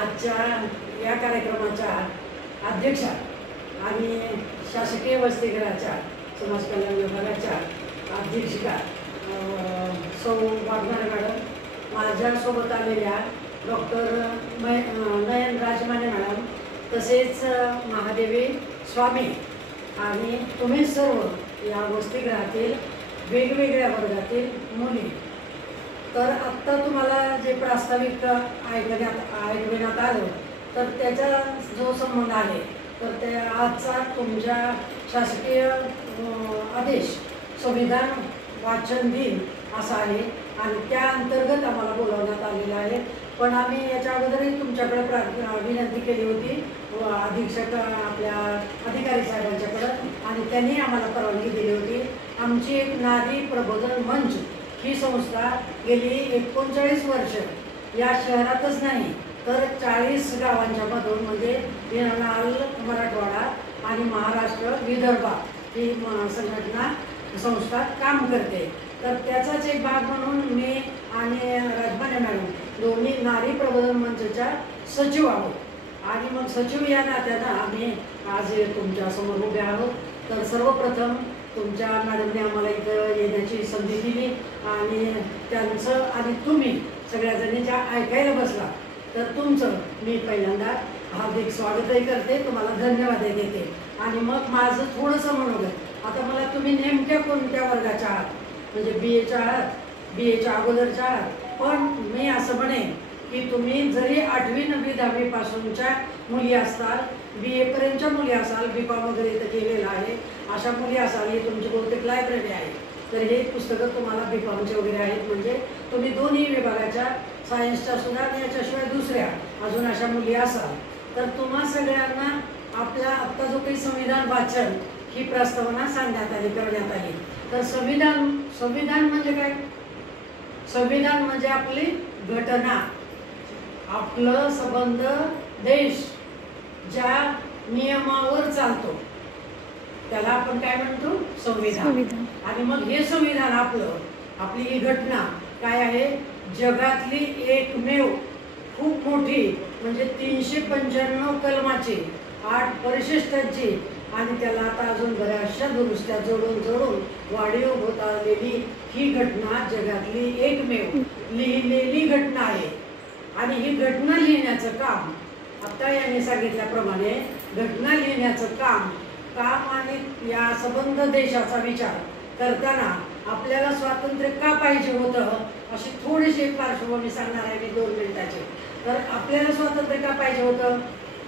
आजच्या या कार्यक्रमाच्या अध्यक्षा आणि शासकीय वसतिगृहाच्या समाज कल्याण विभागाच्या अध्यक्षिका सौ वाघमारे मॅडम, माझ्यासोबत आलेल्या डॉक्टर नयन राजमाने मॅडम, तसेच महादेवी स्वामी आणि तुम्ही सर्व या वसतिगृहातील वेगवेगळ्या वर्गातील मुली. तर आत्ता तुम्हाला जे प्रास्ताविक ऐकण्यात आलं तर त्याचा जो संबंध आहे तर त्या आजचा तुमच्या शासकीय आदेश संविधान वाचन दिन असा आहे आणि त्या अंतर्गत आम्हाला बोलावण्यात आलेलं आहे. पण आम्ही याच्या अगोदरही तुमच्याकडे विनंती केली होती अधीक्षक आपल्या अधिकारी साहेबांच्याकडं आणि त्यांनी आम्हाला परवानगी दिली होती. आमची एक नारी प्रबोधन मंच ही संस्था गेली 39 वर्ष या शहरातच नाही तर 40 गावांच्या मधून म्हणजे नाल, मराठवाडा आणि महाराष्ट्र, विदर्भात ही संघटना संस्था काम करते. तर त्याचाच एक भाग म्हणून मी आणि राजमाने मॅडम दोन्ही नारी प्रबोधन मंचच्या सचिव आहोत आणि मग सचिव या नात्यानं आम्ही आज तुमच्या समोर उभे आहोत. तर सर्वप्रथम तुमच्या मॅडमने आम्हाला इथं येण्याची संधी दिली आणि त्यांचं आणि तुम्ही सगळ्याजणी ज्या ऐकायला बसला तर तुमचं मी पहिल्यांदा हार्दिक स्वागतही करते, तुम्हाला धन्यवादही देते. आणि मग माझं थोडंसं मनोगत, आता मला तुम्ही नेमक्या कोणत्या वर्गाच्या आहात, म्हणजे BAच्या आहात, BAच्या अगोदरच्या आहात, पण मी असं म्हणेन की तुम्ही जरी 8वी 9वी 10वी पासूनच्या मुली असाल, BA पर्यंतच्या मुली असाल, BCom वगैरे इथं केलेलं आहे अशा मुली असाल, ही तुमची बहुतेक लायब्ररी आहे. तर हे पुस्तकं तुम्हाला BComचे वगैरे आहेत, म्हणजे तुम्ही दोन्ही विभागाच्या सायन्सच्या सुद्धा याच्याशिवाय दुसऱ्या अजून अशा मुली असाल तर तुम्हा सगळ्यांना आपला आत्ता जो काही संविधान वाचन ही प्रस्तावना सांगण्यात आली, करण्यात आली. तर संविधान म्हणजे काय? संविधान म्हणजे आपली घटना, आपलं संबंध देश ज्या नियमावर चालतो त्याला आपण काय म्हणतो? संविधान. आणि मग हे संविधान आपली ही घटना काय आहे? जगातली एकमेव खूप मोठी म्हणजे 395 कलमाची, 8 परिशिष्टांची आणि त्याला आता अजून बऱ्याचशा दुरुस्त्या जोडून वाढीव होत आलेली ही घटना जगातली एकमेव लिहिलेली घटना आहे. आणि ही घटना लिहिण्याचं काम आता यांनी सांगितल्याप्रमाणे घटना लिहिण्याचं काम आणि या संबंध देशाचा विचार करताना आपल्याला स्वातंत्र्य का पाहिजे होतं अशी थोडीशी पार्श्वभूमी सांगणार आहे मी 2 मिनिटाची. तर आपल्याला स्वातंत्र्य का पाहिजे होतं,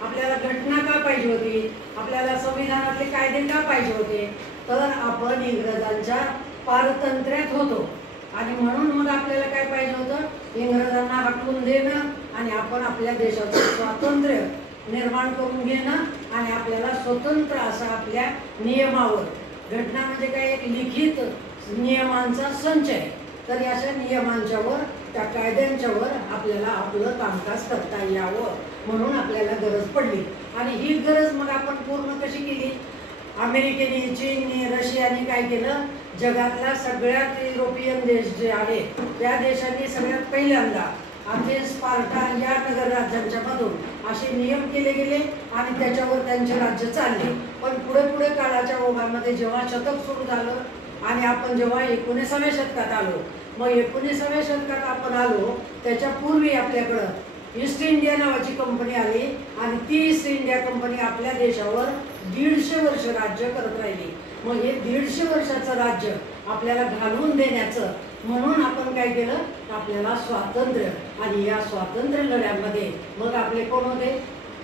आपल्याला घटना का पाहिजे होती, आपल्याला संविधानातले कायदे का पाहिजे होते, तर आपण इंग्रजांच्या पारतंत्र्यात होतो आणि म्हणून मग आपल्याला काय पाहिजे होतं? इंग्रजांना हटवून देणं आणि आपण आपल्या देशाचं स्वातंत्र्य निर्माण करून घेणं आणि आपल्याला स्वतंत्र असा आपल्या नियमावर, घटना म्हणजे काय? एक लिखित नियमांचा संचय. तर अशा नियमांच्यावर, त्या कायद्यांच्यावर आपल्याला आपलं कामकाज करता यावं म्हणून आपल्याला गरज पडली. आणि ही गरज मग आपण पूर्ण कशी केली? अमेरिकेने, चीनने, रशियाने काय केलं? जगातल्या सगळ्यात युरोपियन देश जे आहेत त्या देशांनी सगळ्यात पहिल्यांदा अथेन्स, स्पार्टा या नगर राज्यांच्या मधून असे नियम केले गेले आणि त्याच्यावर त्यांचे राज्य चालले. पण पुढे काळाच्या ओघामध्ये जेव्हा शतक सुरू झालं आणि आपण जेव्हा 19व्या शतकात आलो, मग 19व्या शतकात आपण आलो त्याच्या पूर्वी आपल्याकडं ईस्ट इंडिया नावाची कंपनी आली आणि ती ईस्ट इंडिया कंपनी आपल्या देशावर 150 वर्ष राज्य करत राहिली. मग हे 150 वर्षाचं राज्य आपल्याला घालवून देण्याचं म्हणून आपण काय केलं? आपल्याला स्वातंत्र्य. आणि या स्वातंत्र्य लढ्यामध्ये मग आपले कोण होते?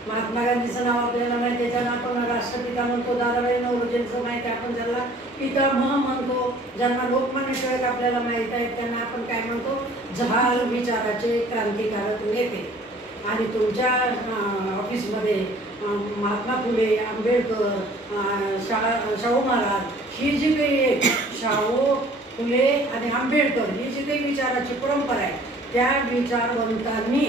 महात्मा गांधीचं नाव आपल्याला माहिती आहे, ज्यांना आपण राष्ट्रपिता म्हणतो. दादाभाई नौरोजींचं माहिती आहे, आपण ज्यांना पितामह म्हणतो. ज्यांना लोकमान्य टिळक आपल्याला माहीत आहे त्यांना आपण काय म्हणतो? जहाल विचाराचे क्रांतिकारक नेते. आणि तुमच्या ऑफिसमध्ये महात्मा फुले, आंबेडकर, शाहू महाराज ही जी काही शाहू, फुले आणि आंबेडकर ही जी काही विचाराची परंपरा आहे त्या विचारवंतांनी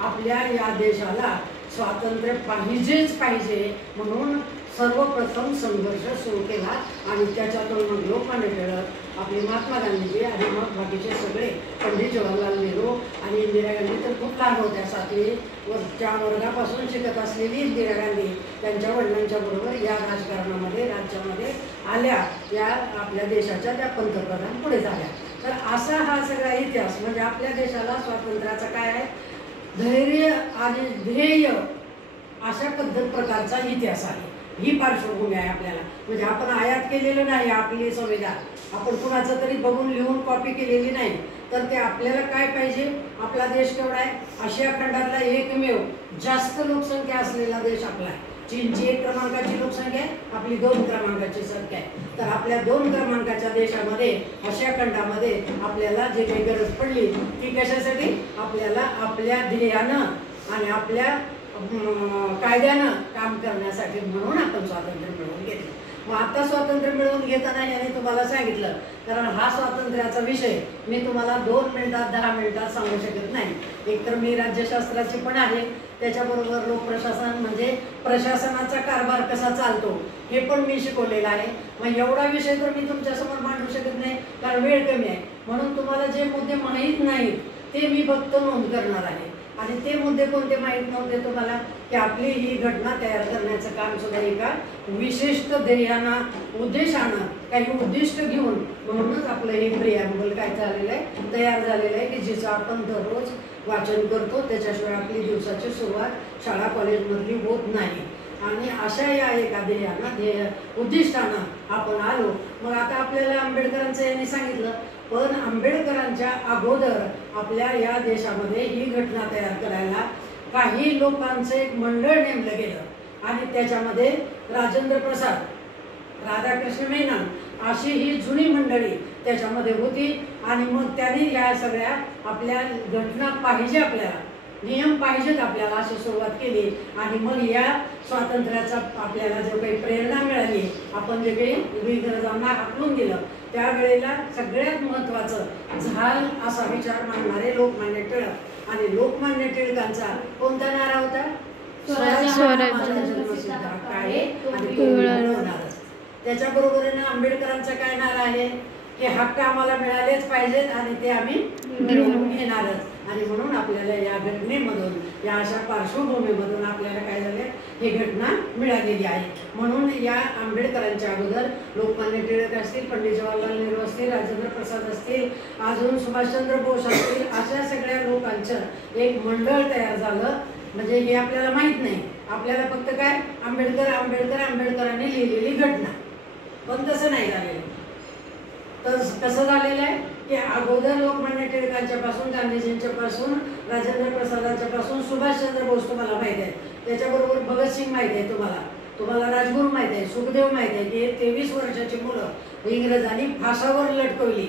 आपल्या या देशाला स्वातंत्र्य पाहिजेच पाहिजे म्हणून सर्वप्रथम संघर्ष सुरू केला. आणि त्याच्यातून मग लोकमान्य टिळक, आपले महात्मा गांधीजी आणि मग बाकीचे सगळे पंडित जवाहरलाल नेहरू आणि इंदिरा गांधी तर खूप लहान होत्या, 7वीच्या वर्गापासून शिकत असलेली इंदिरा गांधी त्यांच्या वडिलांच्या बरोबर या राजकारणामध्ये राज्यामध्ये आल्या, या आपल्या देशाच्या त्या पंतप्रधान पुढे झाल्या. तर असा हा सगळा इतिहास म्हणजे आपल्या देशाला स्वातंत्र्याचा काय आहे, धैर्य आणि ध्येय अशा प्रकारचा इतिहास आहे. ही पार्श्वभूमी आहे आपल्याला. म्हणजे आपण आयात केलेलं नाही आपली संविधान, आपण कुणाचं तरी बघून लिहून कॉपी केलेली नाही. तर ते आपल्याला काय पाहिजे, आपला देश केवढा आहे, आशिया खंडातला एकमेव जास्त लोकसंख्या असलेला देश आपला आहे. चीनची 1 क्रमांकाची लोकसंख्या आहे, आपली 2 क्रमांकाची संख्या आहे. तर आपल्या 2 क्रमांकाच्या देशामध्ये, आशिया खंडामध्ये आपल्याला जे काही गरज पडली ती कशासाठी, आपल्याला आपल्या ध्येयानं आणि आपल्या कायद्यानं काम करण्यासाठी, म्हणून आपण स्वातंत्र्य मिळवून घेतलं. मग आता स्वातंत्र्य मिळवून घेताना याने तुम्हाला सांगितलं, कारण हा स्वातंत्र्याचा विषय मी तुम्हाला 2 मिनिटात 10 मिनिटात सांगू शकत नाही. एकतर मी राज्यशास्त्राची पण आहे, त्याच्याबरोबर लोकप्रशासन म्हणजे प्रशासनाचा कारभार कसा चालतो हे पण मी शिकवलेलं आहे. मग एवढा विषय तर मी तुमच्यासमोर मांडू शकत नाही, कारण वेळ कमी आहे. म्हणून तुम्हाला जे मुद्दे माहीत नाहीत ते मी फक्त नोंद करणार आहे. आणि ते मुद्दे कोणते माहीत नव्हते तुम्हाला, की आपली ही घटना तयार करण्याचं काम सुद्धा एका विशिष्ट ध्येयानं, उद्देशानं, काही उद्दिष्ट घेऊन, म्हणूनच आपलं हे प्रिॲम्बल काय झालेलं आहे, तयार झालेलं आहे, की जिचं आपण दररोज वाचन करतो. त्याच्याशिवाय आपली दिवसाची सुरुवात शाळा कॉलेजमधली होत नाही. आणि अशा या एका ध्येयानं, उद्दिष्टानं आपण आलो. मग आता आपल्याला आंबेडकरांचं यांनी सांगितलं, पण आंबेडकरांच्या अगोदर आपल्या या देशामध्ये ही घटना तयार करायला काही लोकांचं एक मंडळ नेमलं गेलं आणि त्याच्यामध्ये राजेंद्र प्रसाद, राधाकृष्ण मेनन अशी ही जुनी मंडळी त्याच्यामध्ये होती. आणि मग त्यांनी या सगळ्या आपल्या घटना पाहिजे, आपल्याला नियम पाहिजेत आपल्याला, अशी सुरुवात केली. आणि मग या स्वातंत्र्याचा आपल्याला जो काही प्रेरणा मिळाली, आपण जे काही इंग्रजांना हाकलून दिलं, त्यावेळेला सगळ्यात महत्त्वाचं झाल असा विचार मांडणारे लोकमान्य टिळक. आणि लोकमान्य टिळकांचा कोणता नारा होता, त्याच्याबरोबरीनं आंबेडकरांचा काय नारा आहे, की हक्क आम्हाला मिळालेच पाहिजेत आणि ते आम्ही मिळवून घेणारच. आणि म्हणून आपल्याला या घटनेमधून, या अशा पार्श्वभूमीमधून आपल्याला काय झालं, ही घटना मिळालेली आहे. म्हणून या आंबेडकरांच्या अगोदर लोकमान्य टिळक असतील, पंडित जवाहरलाल नेहरू असतील, राजेंद्र प्रसाद असतील, अजून सुभाषचंद्र बोस असतील, अशा सगळ्या लोकांचं एक मंडळ तयार झालं. म्हणजे हे आपल्याला माहीत नाही, आपल्याला फक्त काय आंबेडकर आंबेडकर आंबेडकरांनी लिहिलेली घटना. पण तसं नाही झालेलं. तर कसं झालेलं आहे, की अगोदर लोकमान्य टिळकांच्या पासून, गांधीजींच्या पासून, राजेंद्र प्रसादांच्या पासून सुभाषचंद्र बोस तुम्हाला माहिती आहे, त्याच्याबरोबर भगतसिंग माहिती आहे, तुम्हाला राजगुरू माहिती आहे, सुखदेव माहिती आहे, की 23 वर्षाची मुलं इंग्रजांनी फासावर लटकवली.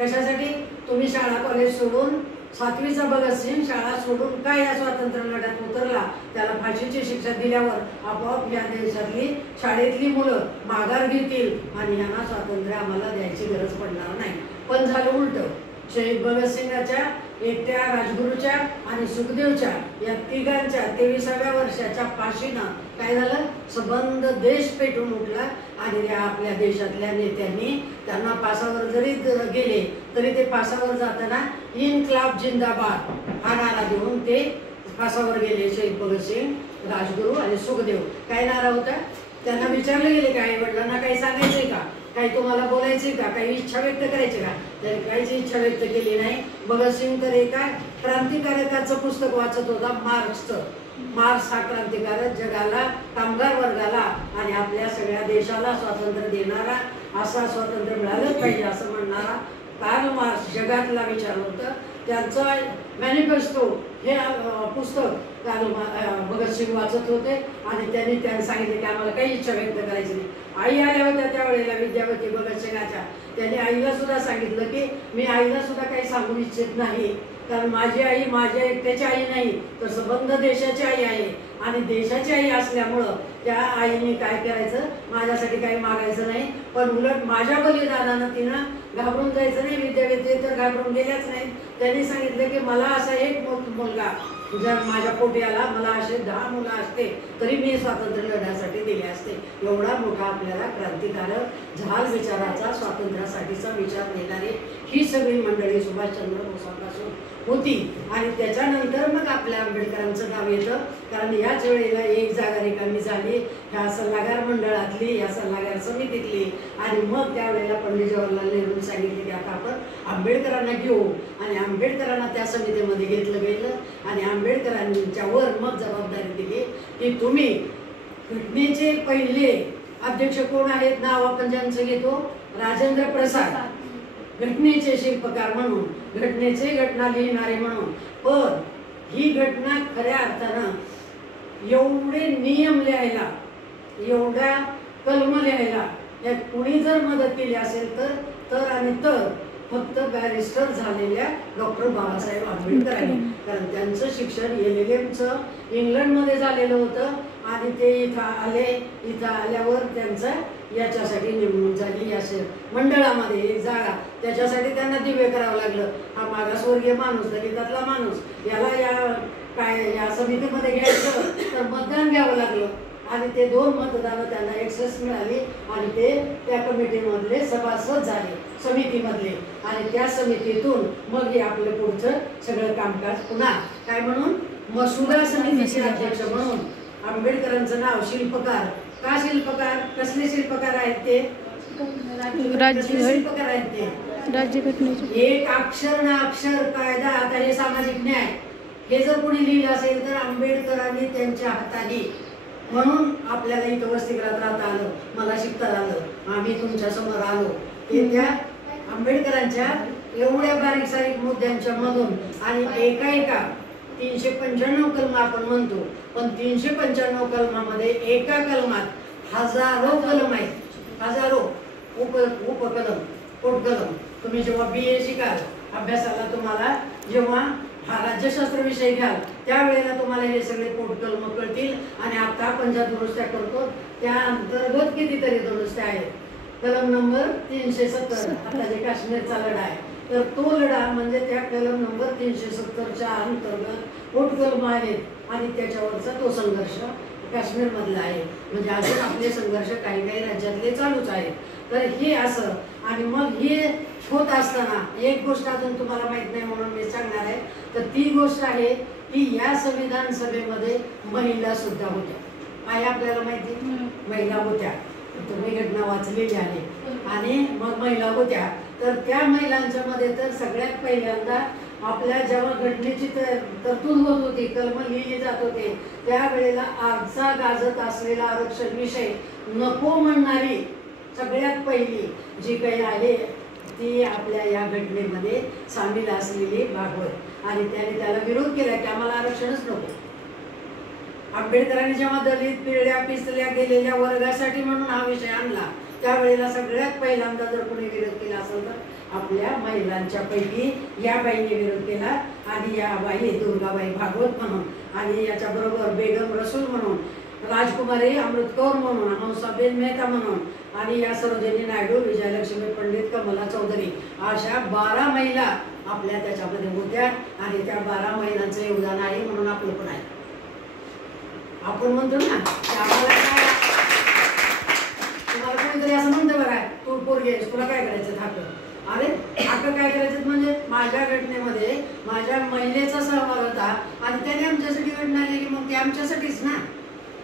कशासाठी, तुम्ही शाळा कॉलेज सोडून, 7वीचा भगतसिंग शाळा सोडून काय या स्वातंत्र्य लढ्यात उतरला, त्याला फाशीची शिक्षा दिल्यावर आपोआप या देशातली शाळेतली मुलं माघार घेतील आणि यांना स्वातंत्र्य आम्हाला द्यायची गरज पडणार नाही. पण झालं उलटं. शहीद भगतसिंगाच्या, एकट्या राजगुरूच्या आणि सुखदेवच्या या तिघांच्या 23व्या वर्षाच्या फाशीनं काय झालं, सबंध देश पेटून उठला. आणि या आपल्या देशातल्या नेत्यांनी त्यांना फासावर जरी गेले तरी ते फासावर जाताना इन्क्लाब जिंदाबाद हा नारा देऊन ते फासावर गेले. शहीद भगतसिंग, राजगुरू आणि सुखदेव. काय नारा होता, त्यांना विचारले गेले का, आई वडिलांना काही सांगायचंय का, काही तुम्हाला बोलायचे का, काही इच्छा व्यक्त करायची का, त्यांनी काहीच इच्छा व्यक्त केली नाही. भगतसिंग तर एका क्रांतिकारकाचं पुस्तक वाचत होता, मार्क्सचं. मार्क्स हा क्रांतिकारक, जगाला, कामगार वर्गाला आणि आपल्या सगळ्या देशाला स्वातंत्र्य देणारा, असा स्वातंत्र्य मिळालंच पाहिजे असं म्हणणारा कार्ल मार्क्स जगातला विचार होतं. त्यांचं मॅनिफेस्टो हे पुस्तक भगतसिंग वाचत होते. आणि त्यांनी सांगितले की आम्हाला काही इच्छा व्यक्त करायची नाही. आई आल्या होत्या त्यावेळेला, विद्यावती भगतसिंगाच्या. त्यांनी आईला सुद्धा सांगितलं की मी आईला सुद्धा काही सांगू इच्छित नाही, कारण माझी आई माझ्या एकट्याची आई नाही, तर सबंध देशाची आई आहे. आणि देशाची आई असल्यामुळं त्या आईने काय करायचं, माझ्यासाठी काही मागायचं नाही, पण उलट माझ्या बलिदानानं तिनं घाबरून जायचं नाही. विद्यावती तर घाबरून गेल्याच नाही. त्यांनी सांगितलं की मला असा एक मुलगा जर माझ्या पोटी आला, मला असे 10 मुलं असते तरी मी स्वातंत्र्य लढण्यासाठी दिले असते. एवढा मोठा आपल्याला क्रांतिकारक, झाल विचाराचा, स्वातंत्र्यासाठीचा विचार देणारे ही सगळी मंडळी सुभाषचंद्र बोसापासून होती. आणि त्याच्यानंतर मग आपल्या आंबेडकरांचं नाव येतं, कारण याच वेळेला एक जागा रिकामी झाली ह्या सल्लागार मंडळातली, या सल्लागार समितीतली. आणि मग त्यावेळेला पंडित जवाहरलाल नेहरूंनी सांगितले की आता आपण आंबेडकरांना घेऊ, आणि आंबेडकरांना त्या समितीमध्ये घेतलं गेलं. आणि आंबेडकरांच्या वर मग जबाबदारी दिली की तुम्ही घटनेचे पहिले अध्यक्ष कोण आहेत, नाव आपण ज्यांचं घेतो, राजेंद्र प्रसाद, घटनेचे शिल्पकार म्हणून, घटनेचे घटना लिहिणारे म्हणून. पण ही घटना खऱ्या अर्थानं एवढे नियम लिहायला, एवढ्या कलम लिहायला या कुणी जर मदत केली असेल तर आणि तर फक्त बॅरिस्टर झालेल्या डॉक्टर बाबासाहेब आंबेडकरांनी. कारण त्यांचं शिक्षण LLMचं इंग्लंडमध्ये झालेलं होतं आणि ते इथं आल्यावर त्यांचं याच्यासाठी नेमणूक झाली. असे मंडळामध्ये एक जागा, त्याच्यासाठी त्यांना दिव्य करावं लागलं. हा मागासवर्गीय माणूस, दलितातला माणूस, याला या समितीमध्ये घ्यायचं तर मतदान घ्यावं लागलं. आणि ते 2 मतदानं त्यांना एक्सेस मिळाली आणि ते त्या कमिटीमधले सभासद झाले, समितीमधले. आणि त्या समितीतून मग हे आपलं पुढचं सगळं कामकाज पुन्हा काय म्हणून मसुदा समितीचे अध्यक्ष म्हणून आंबेडकरांचं नाव शिल्पकार. का शिल्पकार? कसले शिल्पकार आहेत ते? शिल्पकार आहेत ते राज्यघटनेचे. एक अक्षर ना अक्षर कायदा, आता हे सामाजिक न्याय हे जर कोणी लिहिलं असेल तर आंबेडकरांनी त्यांच्या हाताने. म्हणून आपल्याला इथं वसतिगृहात राहता आलं, मला शिकता आलं, आम्ही तुमच्या समोर आलो. ते त्या आंबेडकरांच्या एवढ्या बारीक सारीक मुद्द्यांच्या मधून. आणि एका 395 कलम आपण म्हणतो, पण 395 कलमामध्ये एका कलमात हजारो कलम आहेत, हजारो उपकलम, पोटकलम. तुम्ही जेव्हा BA शिकाल अभ्यासाला, तुम्हाला जेव्हा हा राज्यशास्त्र विषय घ्याल त्यावेळेला तुम्हाला हे सगळे पोटकलम कळतील. आणि आता आपण ज्या दुरुस्त्या करतो त्या अंतर्गत कितीतरी दुरुस्त्या आहेत. कलम नंबर 370, आता जे काश्मीरचा लढा आहे तर तो लढा म्हणजे त्या कलम नंबर 370च्या अंतर्गत पोटकलम आहेत. आणि त्याच्यावरचा तो संघर्ष काश्मीरमधला आहे. म्हणजे अजून आपले संघर्ष काही काही राज्यातले चालूच आहेत. तर हे असं. आणि मग हे होत असताना एक गोष्ट अजून तुम्हाला माहित नाही म्हणून मी सांगणार आहे. तर ती गोष्ट आहे की या संविधान सभेमध्ये महिला सुद्धा होत्या. काय आपल्याला माहिती? महिला होत्या. तुम्ही घटना वाचलेली आहे. आणि मग महिला होत्या तर त्या महिलांच्या मध्ये तर सगळ्यात पहिल्यांदा आपल्या जेव्हा घटनेची तरतूद होत होती, कलम लिहिली जात होते, त्यावेळेला आजचा गाजत असलेला आरक्षण विषय नको म्हणणारी सगळ्यात पहिली जी काही आहे ती आपल्या या घटनेमध्ये सामील असलेली भागवत. आणि त्याने त्याला विरोध केला की आम्हाला आरक्षणच नको. आंबेडकरांनी जेव्हा दलित पिळल्या पिचल्या गेलेल्या वर्गासाठी म्हणून हा विषय आणला त्यावेळेला सगळ्यात पहिल्यांदा जर कोणी विरोध केला असेल तर आपल्या महिलांच्या पैकी या बाईने विरोध केला. आणि या बाई दुर्गाबाई भागवत म्हणून, आणि याच्याबरोबर बेगम रसूल म्हणून, राजकुमारी अमृत कौर म्हणून, हंसाबेन मेहता म्हणून, आणि या सरोजिनी नायडू, विजयलक्ष्मी पंडित, कमला चौधरी अशा 12 महिला आपल्या त्याच्यामध्ये होत्या. आणि त्या 12 महिलांचं योगदान आहे म्हणून आपलं पण आहे. आपण म्हणतो ना आम्हाला काय, तुम्हाला कोणीतरी असं म्हणतं बघा, तू पोरगी आहेस, तुला काय करायचं थाकं. अरे थाकं काय करायचं म्हणजे माझ्या घटनेमध्ये माझ्या महिलेचा सहभाग होता आणि त्याने आमच्यासाठी घटना लिहिली. मग ती आमच्यासाठीच ना,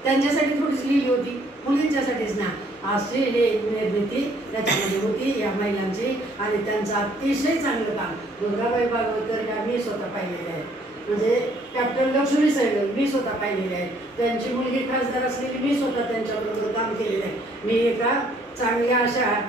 त्यांच्यासाठी थोडीच लिहिली होती, मुलींच्यासाठीच ना. अशी हे निर्मिती त्याच्यामध्ये होती या महिलांची. आणि त्यांचं अतिशय चांगलं काम दुर्गाबाई भागवतर ह्या मी स्वतः पाहिलेले आहे. म्हणजे कॅप्टन लक्ष्मी सहगल मी स्वतः पाहिलेले आहे. त्यांची मुलगी खासदार असलेली मी स्वतः त्यांच्याबरोबर काम केलेलं आहे. मी एका चांगल्या अशा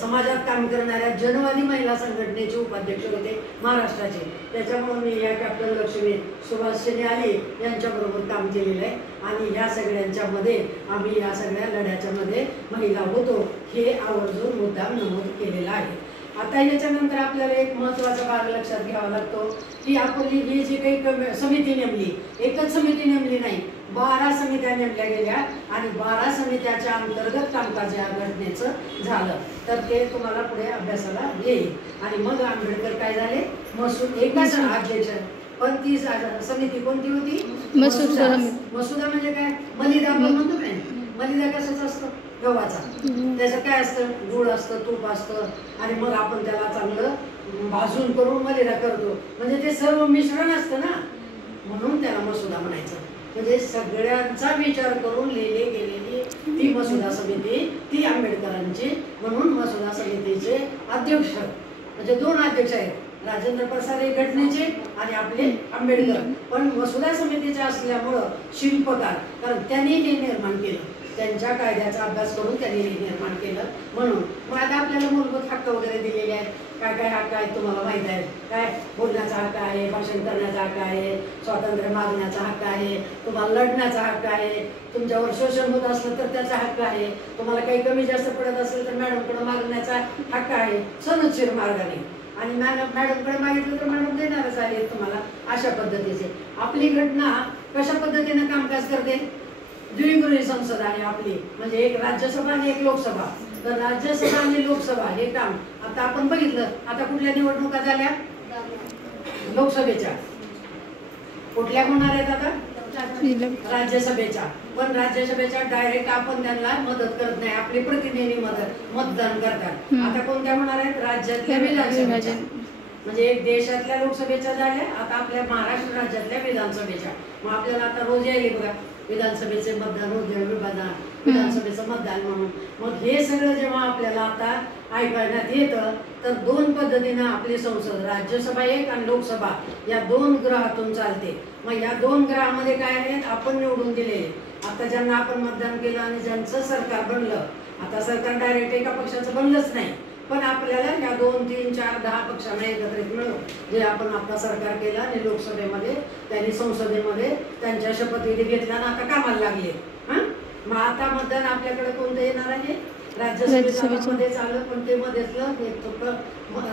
समाजात काम करणाऱ्या जनवादी महिला संघटनेचे उपाध्यक्ष होते महाराष्ट्राचे. त्याच्यामुळे मी या कॅप्टन लक्ष्मी सुभाषचंद्र आली यांच्याबरोबर काम केलेलं आहे. आणि ह्या सगळ्यांच्या मध्ये आम्ही या सगळ्या लढ्याच्या मध्ये महिला होतो हे आवर्जून मुद्दाम नमूद केलेला आहे. आता याच्यानंतर आपल्याला एक महत्त्वाचा भाग लक्षात घ्यावा लागतो की आपली ही जी काही समिती नेमली, एकच समिती नेमली नाही, 12 समित्या नेमल्या गेल्या आणि 12 समित्याच्या अंतर्गत कामकाज या घटनेचं झालं. तर ते तुम्हाला पुढे अभ्यासाला येईल. आणि मग आंबेडकर काय झाले, एकाच अध्यक्ष. पण ती समिती कोणती होती? मसुदा. मसुदा म्हणजे काय? मलिदा आपण म्हणतो काय? मलिदा कशाचं असतं? गव्हाचा. त्याचं काय असतं, गुळ असतं, तूप असतं आणि मग आपण त्याला चांगलं भाजून करून मलिदा करतो. म्हणजे ते सर्व मिश्रण असतं ना, म्हणून त्याला मसुदा म्हणायचं. म्हणजे सगळ्यांचा विचार करून लिहिली गेलेली ती मसुदा समिती, ती आंबेडकरांची. म्हणून मसुदा समितीचे अध्यक्ष म्हणजे 2 अध्यक्ष आहेत, राजेंद्र प्रसाद हे घटनेचे आणि आपले आंबेडकर. पण मसुदा समितीचे असल्यामुळं शिल्पकार, कारण त्यांनी हे निर्माण केलं, त्यांच्या कायद्याचा अभ्यास करून त्यांनी हे निर्माण केलं. म्हणून मग आता आपल्याला मूलभूत हक्क वगैरे दिलेले आहेत. काय काय हक्क आहेत तुम्हाला माहीत आहे. काय बोलण्याचा हक्क आहे, भाषण करण्याचा हक्क आहे, स्वातंत्र्य मागण्याचा हक्क आहे, तुम्हाला लढण्याचा हक्क आहे, तुमच्यावर शोषण होत असलं तर त्याचा हक्क आहे, तुम्हाला काही कमी जास्त पडत असेल तर मॅडमकडे मागण्याचा हक्क आहे सनदशीर मार्गाने. आणि मॅडमकडे मागितलं तर मॅडम देणारच आहे तुम्हाला. अशा पद्धतीचे आपली घटना कशा पद्धतीने कामकाज करते. द्विगृही संसद आहे आपली, म्हणजे एक राज्यसभा आणि एक लोकसभा. तर राज्यसभा आणि लोकसभा हे काम आता आपण बघितलं. आता कुठल्या निवडणुका झाल्या, लोकसभेच्या. कुठल्या होणार आहेत आता, राज्यसभेच्या. पण राज्यसभेच्या डायरेक्ट आपण त्यांना मदत करत नाही, आपले प्रतिनिधी मतदान करतात. आता कोणत्या होणार आहेत, राज्यातल्या विधानसभेच्या. म्हणजे एक देशातल्या लोकसभेच्या झाल्या, आता आपल्या महाराष्ट्र राज्यातल्या विधानसभेच्या. मग आपल्याला आता रोज यायले बघा विधानसभेचे मतदान, विधानसभेचं मतदान म्हणून. मग हे सगळं जेव्हा आपल्याला आता ऐकण्यात येतं तर 2 पद्धतीनं आपली संसद, राज्यसभा एक आणि लोकसभा, या 2 ग्रहातून चालते. मग या 2 ग्रहामध्ये काय आहे, आपण निवडून दिलेले, आता ज्यांना आपण मतदान केलं आणि ज्यांचं सरकार बनलं. आता सरकार डायरेक्ट एका पक्षाचं बनलंच नाही, पण आपल्याला या 2, 3, 4, 10 पक्षांना एकत्रित मिळून जे आपण आपला सरकार केला आणि लोकसभेमध्ये त्यांनी संसदेमध्ये त्यांच्या शपथविधी घेतला आणि आता कामाला लागले. मग आता मतदान आपल्याकडे कोणतं येणार आहे, राज्यसभेमध्ये चालू. पण ते मध्येच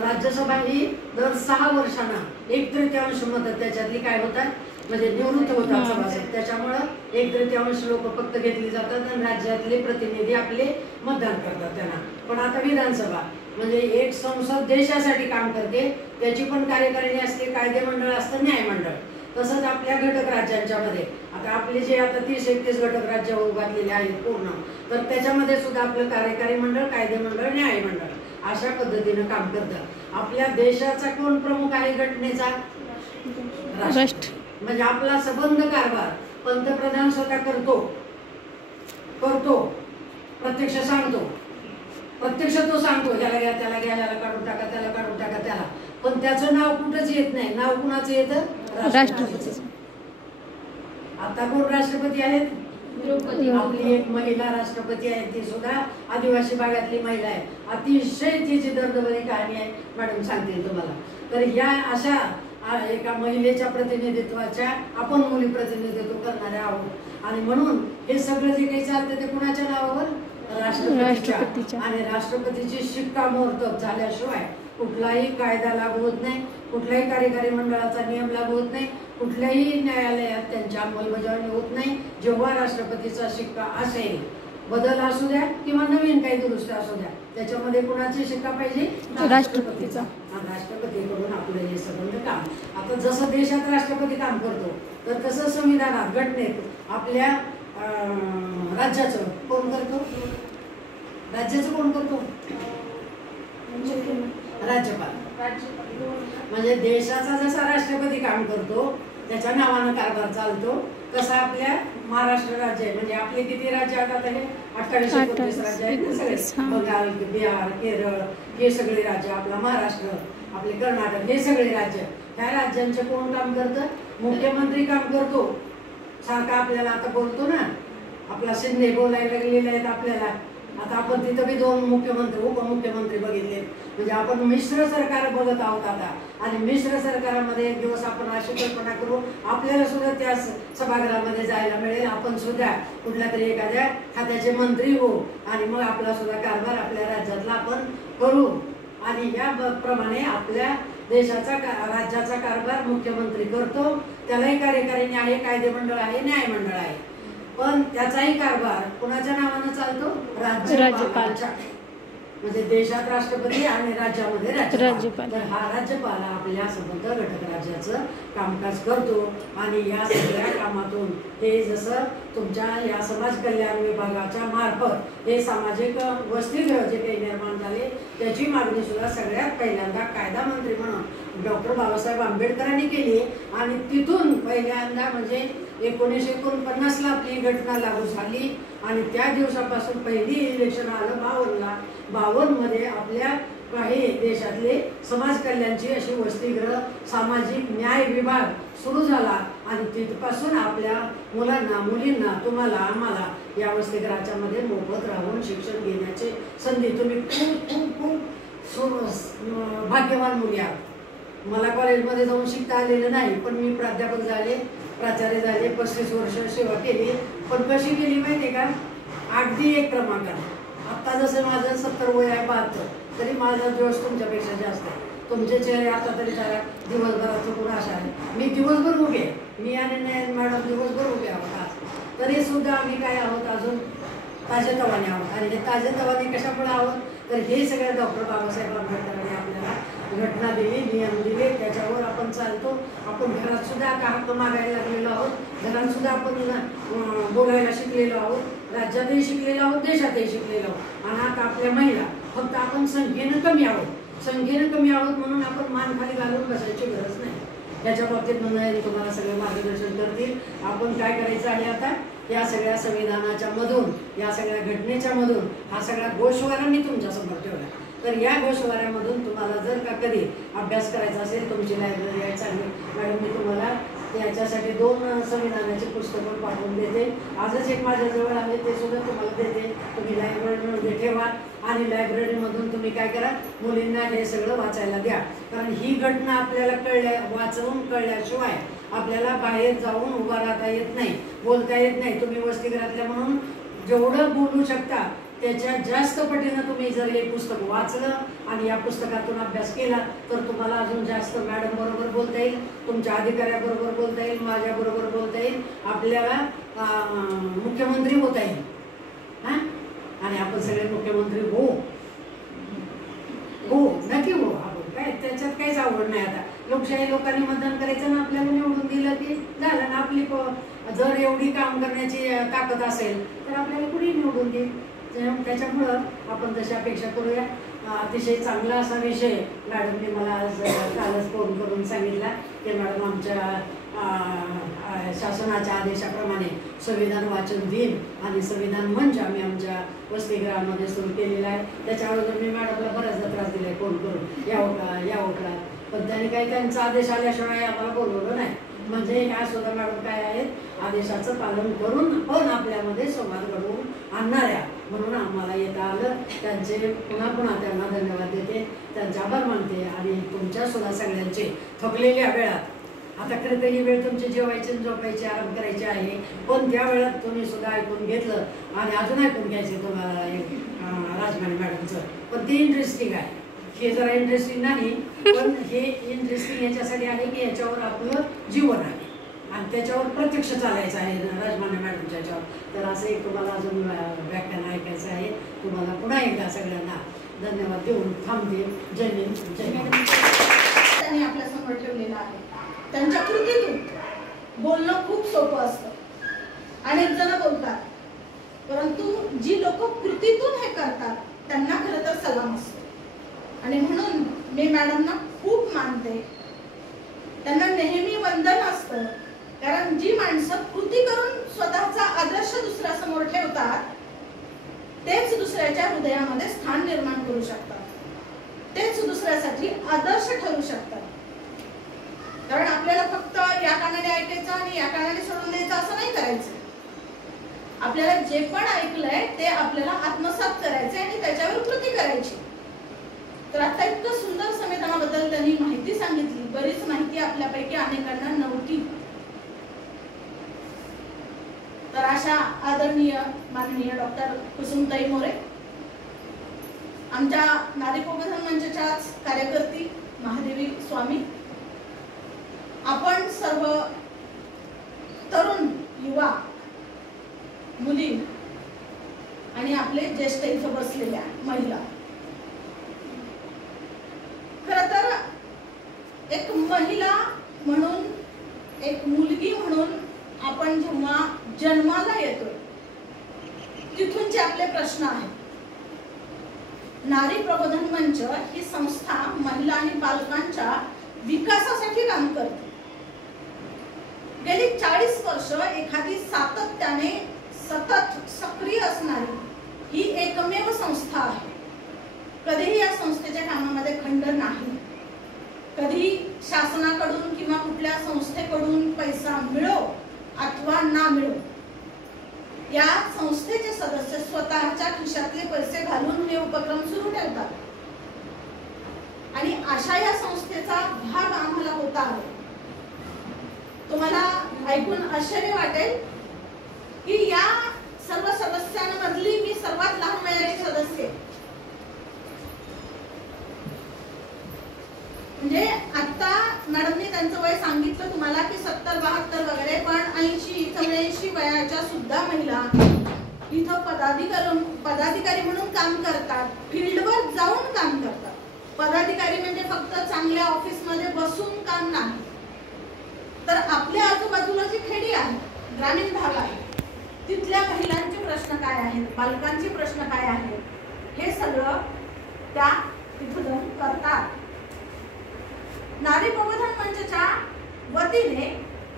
राज्यसभा ही दर 6 वर्षांना 1/3 मत त्याच्यातली काय होतात, म्हणजे निवृत्त होतात सभासद. त्याच्यामुळं 1/3 लोक फक्त घेतली जातात आणि राज्यातले प्रतिनिधी आपले मतदान करतात त्यांना. पण आता विधानसभा म्हणजे एक संसद देशासाठी काम करते, त्याची पण कार्यकारिणी असते, कायदेमंडळ असतं, न्यायमंडळ. तसंच आपल्या घटक राज्यांच्या मध्ये आता आपले जे आता 30-31 घटक राज्य उभारलेले आहेत पूर्ण, तर त्याच्यामध्ये सुद्धा आपलं कार्यकारी मंडळ, कायदेमंडळ, न्यायमंडळ अशा पद्धतीनं काम करतं. आपल्या देशाचा कोण प्रमुख आहे घटनेचा, राष्ट्र. म्हणजे आपला संबंध कारभार पंतप्रधान स्वतः करतो, प्रत्यक्ष सांगतो, प्रत्यक्ष तो सांगतो याला घ्या, त्याला घ्या, याला काढून टाका, त्याला काढून टाका, त्याला. पण त्याचं नाव कुठंच येत नाही. नाव कुणाचं येतं, राष्ट्रपतीचं. आता कोण राष्ट्रपती आहेत, आपली एक महिला राष्ट्रपती आहे, ती सुद्धा आदिवासी भागातली महिला आहे. अतिशय तिची दर्दभरी कहाणी आहे, मॅडम सांगतील तुम्हाला. तर या अशा एका महिलेच्या प्रतिनिधित्वाच्या आपण मुली प्रतिनिधित्व करणारे आहोत. आणि म्हणून हे सगळं जे काही चालतं ते कुणाच्या नावावर, राष्ट्रपतीच्या. आणि राष्ट्रपतीची शिक्कामोर्तब झाल्याशिवाय कुठलाही कायदा लागू होत नाही, कुठल्याही कार्यकारी मंडळाचा नियम लागू होत नाही, कुठल्याही न्यायालयात त्यांची अंमलबजावणी होत नाही. जेव्हा राष्ट्रपतीचा शिक्का असेल, बदल असू द्या किंवा नवीन काही दुरुस्ती असू द्या, त्याच्यामध्ये कुणाची शिक्का पाहिजे, राष्ट्रपतीचा. राष्ट्रपतीकडून आपलं हे संबंध काम. आता जसं देशात राष्ट्रपती काम करतो तर तसं संविधानात, घटनेत आपल्या राज्याचं कोण करतो, राज्याचं कोण करतो, राज्यपाल. म्हणजे देशाचा जसा राष्ट्रपती काम करतो त्याच्या नावानं कारभार चालतो, तसा आपल्या महाराष्ट्र राज्य आहे. म्हणजे आपले किती राज्य आता हे 28-29 राज्य आहेत ना सगळे, बंगाल, बिहार, केरळ, हे सगळे राज्य, आपला महाराष्ट्र, आपले कर्नाटक, हे सगळे राज्य. त्या राज्यांचे कोण काम करतं, मुख्यमंत्री काम करतो. सारखा आपल्याला आता बोलतो ना, आपला शिंदे बोलायला गेलेले आहेत आपल्याला. आता आपण तिथं बी 2 मुख्यमंत्री, उपमुख्यमंत्री बघितले. म्हणजे आपण मिश्र सरकार बघत आहोत आता. आणि मिश्र सरकारामध्ये एक दिवस आपण अशी कल्पना करू, आपल्याला सुद्धा त्या सभागृहामध्ये जायला मिळेल, आपण सुद्धा कुठल्या तरी एखाद्या खात्याचे मंत्री हो आणि मग आपला सुद्धा कारभार आपल्या राज्यातला आपण करू. आणि या प्रमाणे आपल्या देशाचा, राज्याचा कारभार मुख्यमंत्री करतो. त्यालाही कार्यकारिणी आहे, कायदेमंडळ आहे, न्यायमंडळ आहे. पण त्याचाही कारभार कोणाच्या नावानं चालतो, राज्यपालाच्या. म्हणजे देशात राष्ट्रपती आणि राज्यामध्ये राज्यपाल. तर हा राज्यपाल आपल्या संबंध घटक राज्याचं कामकाज करतो आणि या सगळ्या कामातून हे जसं तुमच्या या समाज कल्याण विभागाच्या मार्फत हे सामाजिक वसतिगृह जे काही निर्माण झाले त्याची मागणी सुद्धा सगळ्यात पहिल्यांदा कायदा मंत्री म्हणून डॉक्टर बाबासाहेब आंबेडकरांनी केली आणि तिथून पहिल्यांदा म्हणजे 1949ला आपली घटना लागू झाली आणि त्या दिवसापासून पहिली इलेक्शन आलं 52मध्ये आपल्या काही देशातले समाज कल्याणची अशी वसतिगृह सामाजिक न्याय विभाग सुरू झाला आणि तिथपासून आपल्या मुलांना मुलींना तुम्हाला आम्हाला या वसतिगृहाच्या मध्ये मोफत राहून शिक्षण घेण्याची संधी. तुम्ही खूप खूप खूप भाग्यवान मुली आहात. मला कॉलेजमध्ये जाऊन शिकता आलेलं नाही पण मी प्राध्यापक झाले, प्राचार्य झाले, 35 वर्ष सेवा केली. पण कशी केली माहिती का? अगदी एक क्रमांकाने. आत्ता जसं माझं 70 वय आहे 72 तरी माझा जोश तुमच्यापेक्षा जास्त आहे. तुमचे चेहरे आता तरी जरा दिवसभराचं कोण अशा आहे. मी दिवसभर उभे, मी आणि मॅडम दिवसभर उभे आहोत आज. तरी सुद्धा आम्ही काय आहोत अजून ताजेतवाने आहोत. आणि हे ताजेतवाने कशामुळे आहोत तर हे सगळं डॉक्टर बाबासाहेब आंबेडकरांनी आपल्याला घटना दिली, नियम दिले, त्याच्यावर आपण चालतो. आपण घरात सुद्धा आता हक्क मागायला लागलेलो आहोत, घरात सुद्धा आपण बोलायला शिकलेलो आहोत, राज्यातही शिकलेलो आहोत, देशातही शिकलेलो आहोत. आणि आता आपल्या महिला फक्त आपण संख्येनं कमी आहोत म्हणून आपण मान खाली घालून बसायची गरज नाही. याच्या बाबतीत म्हणून तुम्हाला सगळे मार्गदर्शन करतील. आपण काय करायचं आहे आता या सगळ्या संविधानाच्या मधून या सगळ्या घटनेच्या मधून हा सगळा गोषवारा मी तुमच्यासमोर ठेवला. तर या गोषवाऱ्यामधून तुम्हाला जर का कधी अभ्यास करायचा असेल तुमची लायब्ररी आहे चांगली मॅडम मी तुम्हाला याच्यासाठी 2 संविधानाचे पुस्तकं पाठवून देते. आजच एक माझ्याजवळ आहे ते सुद्धा तुम्हाला देते. तुम्ही लायब्ररीमध्ये ठेवा आणि लायब्ररीमधून तुम्ही काय करा मुलींना हे सगळं वाचायला द्या. कारण ही घटना आपल्याला वाचवून कळल्याशिवाय आपल्याला बाहेर जाऊन उभा राहता येत नाही, बोलता येत नाही. तुम्ही वसतिगृहातल्या म्हणून जेवढं बोलू शकता त्याच्या जास्त पटीनं तुम्ही जर हे पुस्तक वाचलं आणि या पुस्तकातून अभ्यास केला तर तुम्हाला अजून जास्त मॅडम बरोबर बोलता येईल, तुमच्या अधिकाऱ्याबरोबर बोलता येईल, माझ्याबरोबर बोलता येईल, आपल्याला मुख्यमंत्री होता येईल. हां आणि आपण सगळे मुख्यमंत्री हो नक्की हो. आपण काय त्याच्यात काहीच आवड नाही. आता लोकशाही लोकांनी मतदान करायचं ना आपल्याला निवडून दिलं की झालं ना. आपली जर एवढी काम करण्याची ताकद असेल तर आपल्याला कुणी निवडून देईल. त्याच्यामुळं आपण तशी अपेक्षा करूया. अतिशय चांगला असा विषय मॅडमने मला आज कालच फोन करून सांगितला की मॅडम आमच्या शासनाच्या आदेशाप्रमाणे संविधान वाचन दिन आणि संविधान मंच आम्ही आमच्या वसतिगृहामध्ये सुरू केलेला आहे. त्याच्यावर मी मॅडमला बऱ्याचदा त्रास दिला आहे फोन करून यावं का पण त्यांनी काही त्यांचा आदेश आल्याशिवाय आम्हाला बोलवलं नाही. म्हणजे ह्या सुद्धा मॅडम काय आहेत आदेशाचं पालन करून पण आपल्यामध्ये संवाद घडवून आणणाऱ्या म्हणून आम्हाला येता आलं. त्यांचे पुन्हा त्यांना धन्यवाद देते, त्यांचे आभार मानते. आणि तुमच्या सुद्धा सगळ्यांचे थकलेल्या वेळात आता खरं तर ही वेळ तुमची जेवायची झोपायची आराम करायची आहे पण त्या वेळात तुम्ही सुद्धा ऐकून घेतलं आणि अजून ऐकून घ्यायचे तुम्हाला राजमाने मॅडमचं. पण ते इंटरेस्टिंग आहे. हे जरा इंटरेस्टिंग नाही पण हे इंटरेस्टिंग याच्यासाठी आहे की याच्यावर आपलं जीवन आहे आणि त्याच्यावर प्रत्यक्ष चालायचं आहे राजमाने मॅडमच्या याच्यावर. तर असं एक तुम्हाला अजून व्याख्यान ऐकायचं आहे. तुम्हाला पुन्हा एकदा सगळ्यांना धन्यवाद देऊन थांबते. जय हिंद जय मॅडम. त्यांनी आपल्या समोर ठेवलेलं आहे. त्यांच्या कृतीतून बोलणं खूप सोपं असतं. अनेक जण बोलतात परंतु जी लोक कृतीतून हे करतात त्यांना खरं तर सलाम असतो. आणि म्हणून मी मॅडमना खूप मानते. त्यांना नेहमी वंदन असतं. कारण जी माणसं कृती करून स्वतःचा आदर्श दुसऱ्यासमोर ठेवतात तेच दुसऱ्याच्या हृदयामध्ये स्थान निर्माण करू शकतात, तेच दुसऱ्यासाठी आदर्श ठरू शकतात. कारण आपल्याला फक्त या कानाने ऐकायचं आणि या कानाने सोडून द्यायचं असं नाही करायचं. आपल्याला जे पण ऐकलंय ते आपल्याला आत्मसात करायचे आणि त्याच्यावर कृती करायची. तर आता इतकं सुंदर संविधानाबद्दल त्यांनी माहिती सांगितली. बरीच माहिती आपल्यापैकी अनेकांना नव्हती. तर अशा आदरणीय माननीय डॉक्टर कुसुमताई मोरे आमच्या नारी प्रबोधन मंचाच्याच कार्यकर्ती महादेवी स्वामी, आपण सर्व तरुण युवा मुली आणि आपले ज्येष्ठ इथं बसलेल्या महिला एक मुलगी म्हणून आपण जेव्हा जन्माला येतो तिथूनचे आपले प्रश्न आहेत. नारी प्रबोधन मंच ही संस्था महिला आणि बालकांच्या विकासासाठी काम करते. गेली 40 वर्ष एखादी सातत्याने सतत सक्रिय असणारी ही एकमेव संस्था आहे. कधीही या संस्थेच्या कामामध्ये खंड नाही. कधी शासनाकडून किंवा कुठल्या संस्थेकडून पैसा मिळो अथवा ना मिळो, या संस्थेचे सदस्य स्वतःच्या खिशातले पैसे घालून हे उपक्रम सुरू ठेवतात. आणि अशा या संस्थेचा भाग आम्हाला होता आहे. तुम्हाला ऐकून आश्चर्य वाटेल की या सर्व सदस्यांमधली मी सर्वात लहान वयाची सदस्य. म्हणजे आता मॅडमने त्यांचं वय सांगितलं तुम्हाला की 70-72 वगैरे, पण 80-84 वयाच्या सुद्धा महिला इथं पदाधिकारी म्हणून काम करतात. फील्डवर जाऊन काम करतात. पदाधिकारी म्हणजे फक्त चांगल्या ऑफिसमध्ये बसून काम नाही, तर आपल्या आजूबाजूला जी खेडी आहे, ग्रामीण भाग आहे, तिथल्या महिलांचे प्रश्न काय आहेत, बालकांचे प्रश्न काय आहेत, हे सगळं त्या तिथं जाऊन करतात. नारी प्रबोधन मंचच्या वतीने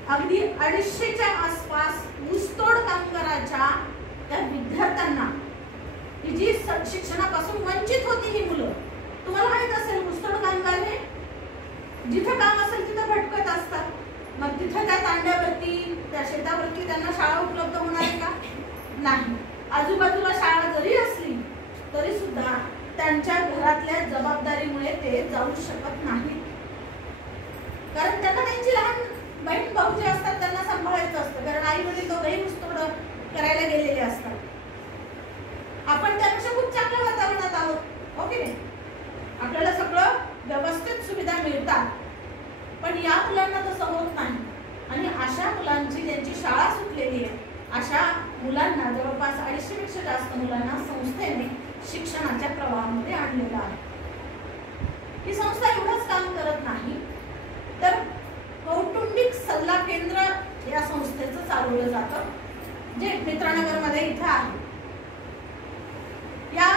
अगदी 250च्या आसपास ऊसतोड कामगाराच्या त्या विद्यार्थ्यांना, की जी शिक्षणापासून वंचित होती ही मुलं, तुम्हाला माहित असेल ऊसतोड कामगार हे जिथे काम असेल तिथे भटकत असतात. मग तिथे त्या तांड्यावरती त्या शेतावरती त्यांना शाळा उपलब्ध होणार आहे का? नाही. आजूबाजूला शाळा जरी असली तरी सुद्धा त्यांच्या घरातल्या जबाबदारीमुळे ते जाऊ शकत नाहीत. कारण त्यांना त्यांची लहान बहीण भाऊ जे असतात त्यांना सांभाळायचं असतं. कारण आई वडील दोघेही ऊसतोड करायला गेलेले असतात. आपण त्यापेक्षा खूप चांगल्या वातावरणात आहोत, हो की नाही? आपल्याला सगळं व्यवस्थित सुविधा मिळतात. पण या मुलांना तसं होत नाही. आणि अशा मुलांची ज्यांची शाळा सुटलेली आहे, अशा मुलांना जवळपास 250पेक्षा जास्त मुलांना संस्थेने शिक्षणाच्या प्रवाहामध्ये आणलेलं आहे. ही संस्था एवढंच काम करत नाही, तर कौटुंबिक सल्ला केंद्र या संस्थेचं चालवलं जातं, जे मित्रनगरमध्ये इथं आहे. या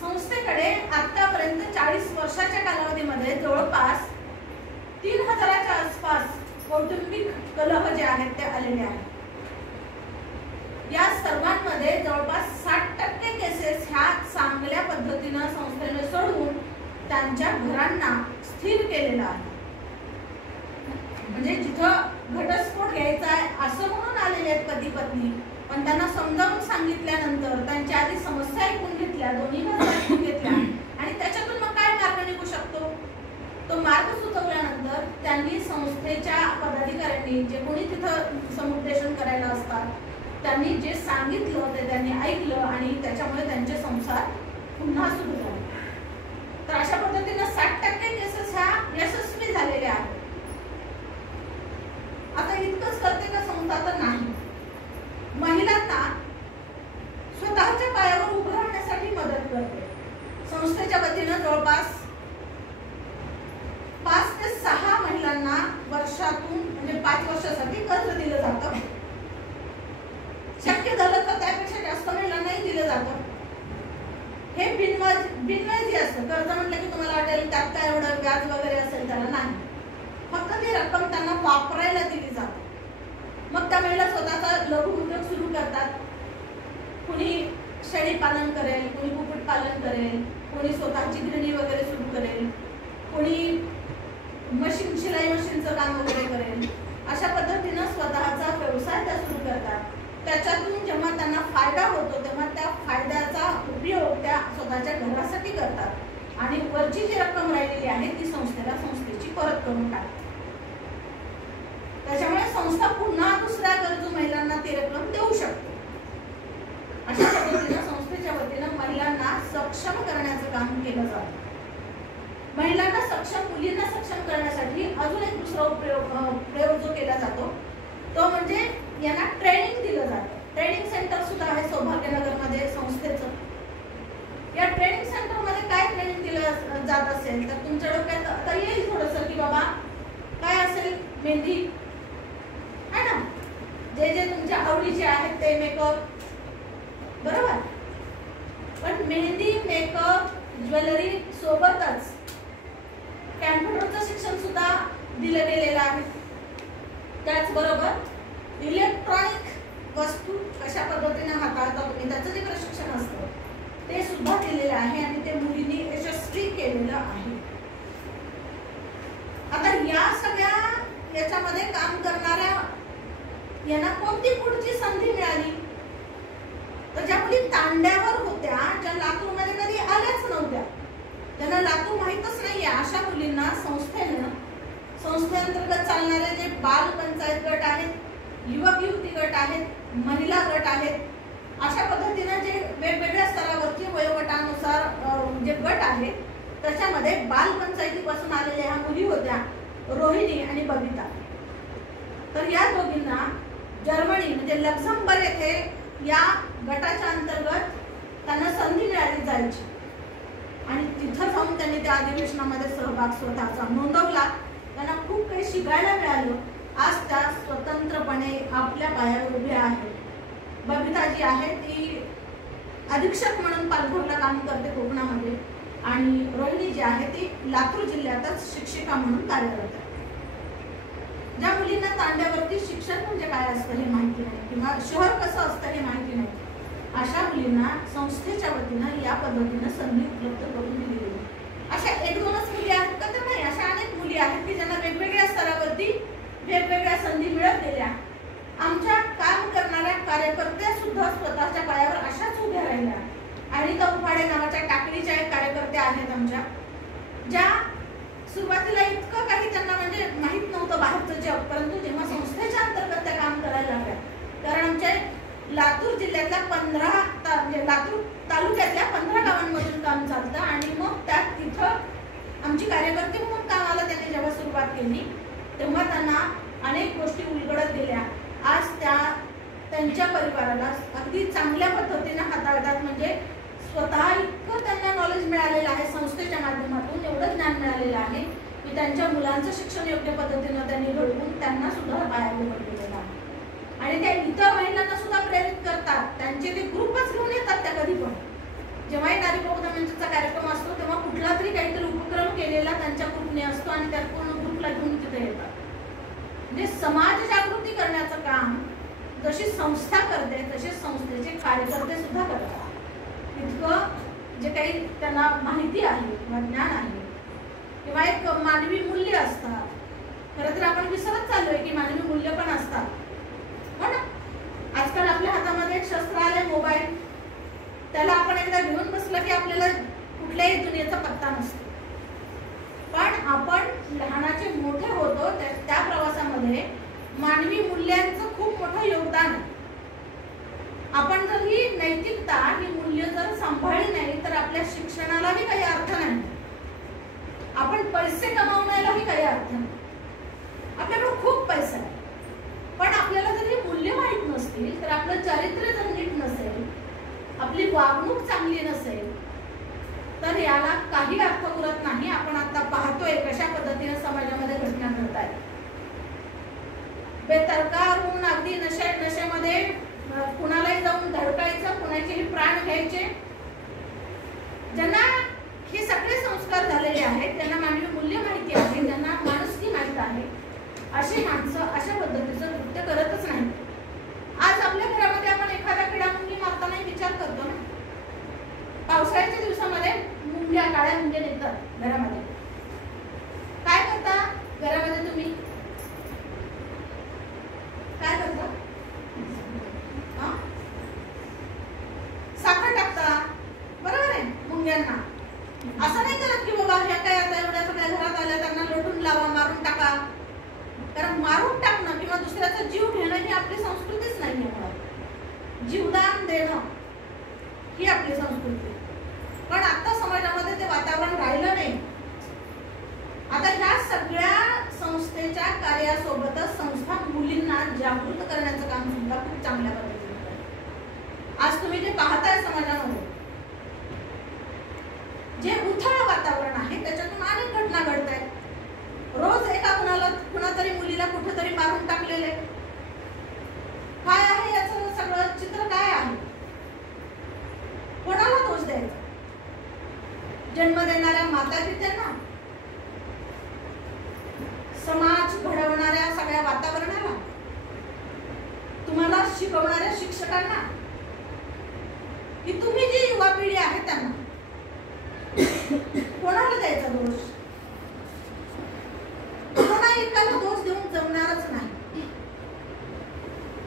संस्थेकडे आतापर्यंत 40 वर्षाच्या कालावधीमध्ये जवळपास 3000च्या आसपास कौटुंबिक कलह जे आहेत ते आलेले आहेत. या सर्वांमध्ये जवळपास 60% केसेस ह्या चांगल्या पद्धतीनं संस्थेने सोडवून त्यांच्या घरांना स्थिर केलेलं आहे. म्हणजे जिथं घटस्फोट घ्यायचा आहे असं म्हणून आलेले आहेत पती पत्नी, पण त्यांना समजावून सांगितल्यानंतर त्यांच्या आधी समस्या ऐकून घेतल्या, दोन्ही बाजू ऐकून घेतल्या, आणि त्याच्यातून मग काय मार्ग निघू शकतो तो मार्ग सुचवल्यानंतर त्यांनी संस्थेच्या पदाधिकाऱ्यांनी, जे कोणी तिथं समुपदेशन करायला असतात, त्यांनी जे सांगितलं ते त्यांनी ऐकलं आणि त्याच्यामुळे त्यांचे संसार पुन्हा सुरू झाले. तर अशा पद्धतीने 60% केसेस ह्या यशस्वी झालेल्या आहेत. आता इतकंच करते का संस्था? तर नाही. महिलांना स्वतःच्या पायावर उभं राहण्यासाठी मदत करते. संस्थेच्या वतीनं जवळपास 5 ते 6 महिलांना वर्षातून म्हणजे 5 वर्षासाठी कर्ज दिलं जातं. शक्य झालं तर त्यापेक्षा जास्त महिलांनाही दिलं जातं. हे बिनव्याजी असतं. कर्ज म्हटलं की तुम्हाला वाटेल त्यात काय एवढं व्याज वगैरे असेल, त्याला नाही. फक्त ती रक्कम त्यांना वापरायला दिली जाते. मग त्या महिला स्वतःचा लघु उद्योग सुरू करतात. कुणी शेळी पालन करेल, कुणी कुक्कुट पालन करेल, कुणी स्वतःची गिरणी वगैरे सुरू करेल, कुणी शिलाई मशीनचं काम वगैरे करेल. अशा पद्धतीनं स्वतःचा व्यवसाय त्या सुरू करतात. त्याच्यातून जेव्हा त्यांना फायदा होतो तेव्हा त्या फायद्याचा उपयोग त्या स्वतःच्या घरासाठी करतात आणि वरची जी रक्कम राहिलेली आहे ती संस्थेची परत करून टाकतात. त्याच्यामुळे संस्था पुन्हा दुसऱ्या गरजू महिलांना ती रक्कम देऊ शकते. अशा पद्धतीने संस्थेच्या वतीनं महिलांना सक्षम करण्याचं काम केलं जातं. महिलांना सक्षम, मुलींना सक्षम करण्यासाठी अजून एक दुसरा प्रयोग जो केला जातो तो म्हणजे यांना ट्रेनिंग दिलं जातं. ट्रेनिंग सेंटर सुद्धा आहे सौभाग्यनगरमध्ये संस्थेचं. या ट्रेनिंग सेंटरमध्ये काय ट्रेनिंग दिलं जात असेल तर तुमच्या डोक्यात आता येईल थोडंसं की बाबा काय असेल, मेहंदी, जे जे तुमच्या आवडीचे आहेत ते मेकअप, बरोबर. पण मेहंदी, मेकअप, ज्वेलरी सोबतच कॅम्प्युटरचं शिक्षण सुद्धा दिलं गेलेलं आहे. त्याचबरोबर इलेक्ट्रॉनिक वस्तू कशा पद्धतीने हाताळता तुम्ही त्याचं जे प्रशिक्षण असतं ते सुद्धा दिलेलं आहे आणि ते मुलींनी यशस्वी केलेलं आहे. आता या सगळ्या याच्यामध्ये काम करणाऱ्या यांना कोणती पुढची संधी मिळाली? तर ज्या मुली तांड्यावर होत्या, ज्या लातूरमध्ये कधी आल्याच नव्हत्या, त्यांना लातूर माहीतच नाहीये, अशा मुलींना संस्थेअंतर्गत चालणारे जे बाल पंचायत गट आहेत, युवक युवती गट आहेत, महिला गट आहेत, अशा पद्धतीने जे वेगवेगळ्या स्तरावरचे वयोगटानुसार जे गट आहेत त्याच्यामध्ये बाल पंचायतीपासून आलेल्या ह्या मुली होत्या, रोहिणी आणि बबिता. तर या दोघींना जर्मनी म्हणजे लक्झमबर्ग येथे या गटाच्या अंतर्गत त्यांना संधी मिळाली जायची आणि तिथं जाऊन त्यांनी त्या अधिवेशनामध्ये सहभाग स्वतःचा नोंदवला. त्यांना खूप काही शिकायला मिळालं. आज त्या स्वतंत्रपणे आपल्या पायावर उभ्या आहेत. बबिता जी आहे ती अधीक्षक म्हणून पालघरला काम करते कोकणामध्ये आणि रोहिणी जी आहे ती लातूर जिल्ह्यातच शिक्षिका म्हणून कार्यरत आहे. ज्या मुलींना तांड्यावरती शिक्षण म्हणजे काय असतं हे माहिती नाही किंवा शहर कसं असतं हे माहिती नाही, अशा मुलींना संस्थेच्या वतीनं या पद्धतीनं संधी उपलब्ध करून दिली गेली. अशा एक दोनच मुली आहेत का? तर नाही, अशा अनेक मुली आहेत की ज्यांना वेगवेगळ्या स्तरावरती वेगवेगळ्या संधी मिळत गेल्या. आमच्या काम करणाऱ्या कार्यकर्त्या सुद्धा स्वतःच्या पायावर अशाच उभ्या राहिल्या. आणि उफाडे नावाच्या टाकळीच्या एक कार्यकर्त्या आहेत आमच्या, ज्या सुरुवातीला इतकं काही त्यांना म्हणजे माहित नव्हतं बाहेरचं जग, परंतु जेव्हा संस्थेच्या अंतर्गत त्या काम करायला लागल्या, कारण आमच्या लातूर जिल्ह्यातल्या 15 म्हणजे लातूर तालुक्यातल्या 15 गावांमधून काम चालतं आणि मग त्यात तिथं आमची कार्यकर्ते म्हणून कामाला त्यांनी जेव्हा सुरुवात केली तेव्हा त्यांना अनेक गोष्टी उलगडत गेल्या. आज त्या त्यांच्या परिवाराला अगदी चांगल्या पद्धतीने हाताळतात. म्हणजे स्वतः इतकं त्यांना नॉलेज मिळालेलं आहे संस्थेच्या माध्यमातून, एवढं ज्ञान मिळालेलं आहे की त्यांच्या मुलांचं शिक्षण योग्य पद्धतीनं त्यांनी घडवून त्यांना सुद्धा पायावर पडलेलं आहे. आणि त्या इतर महिलांना सुद्धा प्रेरित करतात. त्यांचे ते ग्रुपच घेऊन येतात त्या कधी पण. जेव्हाही नारी प्रबोधन मंचचा कार्यक्रम असतो तेव्हा कुठला तरी काहीतरी उपक्रम केलेला त्यांच्या ग्रुपने असतो आणि त्या पूर्ण ग्रुपला घेऊन तिथे येतात. म्हणजे समाज जागृती करण्याचं काम जशी संस्था करते तसे संस्थेचे कार्यकर्ते सुद्धा करतात. इतकं जे काही त्यांना माहिती आहे किंवा ज्ञान आहे किंवा एक मानवी मूल्य असतात. खरं तर आपण विसरत चाललोय की मानवी मूल्य पण असतात. पण आजकाल आपल्या हातामध्ये एक शस्त्र आलंय मोबाईल, त्याला आपण एकदा घेऊन बसलं की आपल्याला कुठल्याही दुनियेचा पत्ता नसतो. पण आपण लहानाचे मोठे होतो त्या प्रवासामध्ये मानवी मूल्यांचं खूप मोठं योगदान आहे. आपण जर ही नैतिकता ही मूल्य जर सांभाळली नाही तर आपल्या शिक्षणालाही काही अर्थ नाही, आपण पैसे कमावण्यालाही काही अर्थ नाही. आपल्याकडे खूप पैसा आहे पण आपल्याला जर ही मूल्य माहीत नसतील, तर आपलं चारित्र्य जर नीट नसेल, आपली वागणूक चांगली नसेल, तर याला काही अर्थ उरत नाही. आपण आता पाहतोय कशा पद्धतीने समाजामध्ये घटना घडत आहेत. बेतरकार होऊन अगदी नशेमध्ये कुणालाही जाऊन धडकायचं, कुणाचेही प्राण घ्यायचे. ज्यांना हे सगळे संस्कार झालेले आहेत, त्यांना मानवी मूल्य माहिती आहे, त्यांना माणुसकी माहित आहे, अशी माणसं अशा पद्धतीचं कृत्य करतच नाही. आज आपल्या घरामध्ये आपण एखादा किडा मुंगी मारताना विचार करतो ना. पावसाळ्याच्या दिवसामध्ये मुंग्या, काळ्या मुंग्या निघतात घरामध्ये. काय करता घरामध्ये तुम्ही? काय करता? साखर टाकता, बरोबर आहे मुंग्यांना. असं नाही करत की बाबा ह्या काय आता एवढ्या सगळ्या घरात आल्या त्यांना लोटून लावा, मारून टाका. कारण मारून टाकणं किंवा दुसऱ्याचा जीव घेणं ही आपली संस्कृतीच नाही आहे. जीवदान देणं ही आपली संस्कृती. पण आता समाजामध्ये ते वातावरण राहिलं नाही. आता ह्या सगळ्या संस्थेच्या कार्यासोबतच संस्था मुलींना जागृत करण्याचं काम सुद्धा खूप चांगल्या पद्धतीने करते. आज तुम्ही जे पाहताय समाजामध्ये जे उथळ वातावरण आहे त्याच्यातून अनेक घटना घडत आहेत. रोज एका कुणातरी मुलीला कुठेतरी मारून टाकलेले, जन्म देणाऱ्या मातापित्यांना, समाज घडवणाऱ्या सगळ्या वातावरणाला, तुम्हाला शिकवणाऱ्या शिक्षकांना, की तुम्ही जी युवा पिढी आहे त्यांना कोणाला द्यायचा दोष? कोणा एकाला दोष देऊन जमणारच नाही.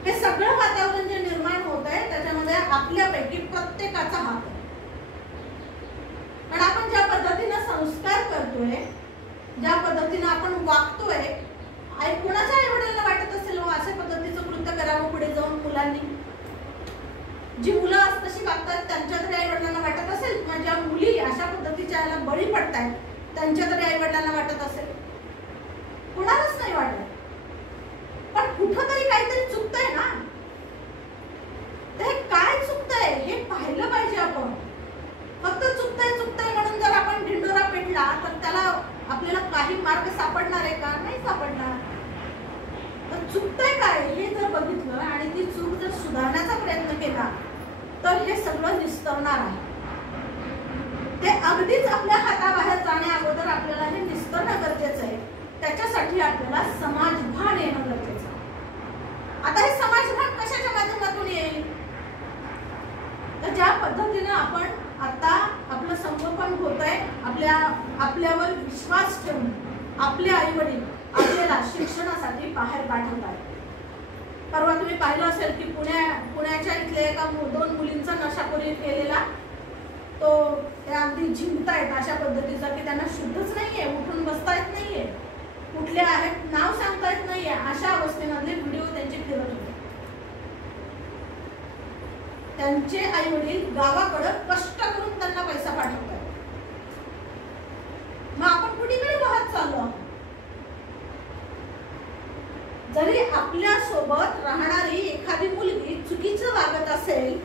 हे सगळं वातावरण जे निर्माण होत आहे त्याच्यामध्ये आपल्यापैकी प्रत्येकाचा हात आहे. पण आपण ज्या पद्धतीने संस्कार करतोय, ज्या पद्धतीने आपण वागतोय, कोणाच्या आई वडिलांना वाटत असेल अशा पद्धतीचं कृत्य करावं पुढे जाऊन मुलांनी? जी मुलं तशी वागतात त्यांच्या तरी आई वडिलांना वाटत असेल, किंवा ज्या मुली अशा पद्धतीच्या याला बळी पडतायत त्यांच्या तरी आई वडिलांना वाटत असेल? कुणालाच नाही वाटत. पण कुठंतरी काहीतरी चुकतंय ना. ते काय चुकतंय हे पाहिलं पाहिजे आपण. फक्त चुकतंय म्हणून जर आपण ढिंडोरा पेटला तर त्याला आपल्याला काही मार्ग सापडणार आहे का? नाही सापडणार. तर चुकतंय काय हे जर बघितलं आणि ती चूक जर सुधारण्याचा प्रयत्न केला तर हे सगळं निस्तरणार आहे. ते अगदीच आपल्या हाताबाहेर जाण्या अगोदर आपल्याला हे निस्तरणं गरजेचं आहे. त्याच्यासाठी आपल्याला समाजभान येणं गरजेचं आहे. आता हे समाजभान कशाच्या माध्यमातून येईल? तर ज्या पद्धतीने आपण आता आपलं संगोपन होत आहे, आपल्यावर विश्वास ठेवून आपले आई वडील आपल्याला शिक्षणासाठी बाहेर पाठवतात. परवा तुम्ही पाहिलं असेल की पुण्याच्या इथल्या एका 2 मुलींचा नशाखोरी केलेला, तो त्या अगदी झिंकतायत अशा पद्धतीचा की त्यांना शुद्धच नाहीये, उठून बसता येत नाहीये, कुठले आहेत नाव सांगता येत नाहीये, अशा अवस्थेमधले व्हिडिओ त्यांचे फिरत होते. त्यांचे आई वडील गावाकडे कष्ट करून त्यांना पैसा पाठवतात. मग आपण कुठेकडे वाहत चाललो? जरी आपल्या सोबत राहणारी एखादी मुलगी चुकीचं वागत असेल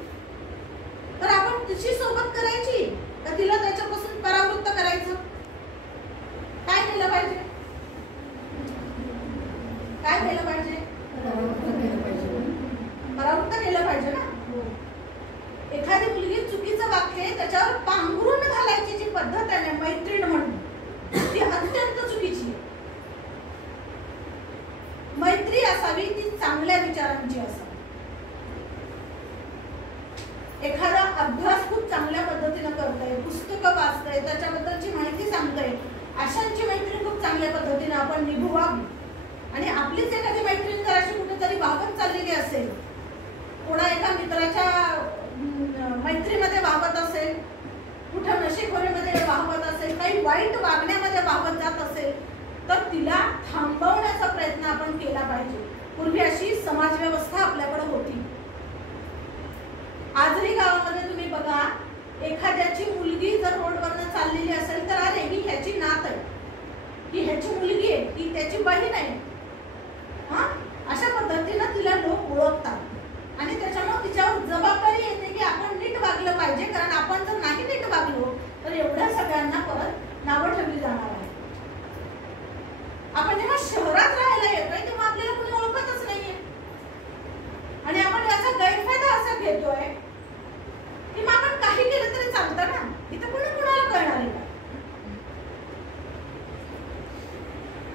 तर आपण तिची सोबत करायची का तिला त्याच्यापासून परावृत्त करायचं? काय केलं पाहिजे? काय केलं पाहिजे? परावृत्त केलं पाहिजे ना. एखादी मुलगी चुकीचं वागते त्याच्यावर पांघरून घालायची जी पद्धत आहे मैत्रीण म्हणून, ती अत्यंत चुकीची आहे. मैत्री असावी ती चांगल्या विचारांची असावी. एखादा अभ्यास खूप चांगल्या पद्धतीने करतोय, पुस्तकं वाचतोय, त्याच्याबद्दलची माहिती सांगतोय, अशांची मैत्री खूप चांगल्या पद्धतीने आपण निभवावी. आणि आपलीच एखादी मैत्रीण जर अशी कुठेतरी वाहत चाललेली असेल, कोणा एका मित्राच्या मैत्रीमध्ये वाहत असेल, कुठं नशेखोरीमध्ये वाहत असेल, काही वाईट वागण्यामध्ये वाहत जात असेल तर तिला थांबवण्याचा प्रयत्न आपण केला पाहिजे. पूर्वी अशी समाजव्यवस्था आपल्याकडे होती. आजरी गावामध्ये तुम्ही बघा, एखाद्याची मुलगी जर रोडवरनं चाललेली असेल तर अरे ही ह्याची नात आहे, ही ह्याची मुलगी आहे, ही त्याची बहीण आहे, अशा पद्धतीनं तिला लोक ओळखतात आणि त्याच्यामुळे तिच्यावर जबाबदारी येते की आपण नीट वागलं पाहिजे. कारण आपण जर नाही नीट वागलो तर एवढ्या सगळ्यांना परत नावं ठेवली जाणार आहे. आपण जेव्हा शहरात राहायला येतोय तेव्हा आपल्याला कोणी ओळखतच नाहीये आणि आपण याचा गैरफायदा असा घेतोय की मग आपण काही केलं तरी चालतं ना, इथं कोणी कुणाला कळणार आहे का?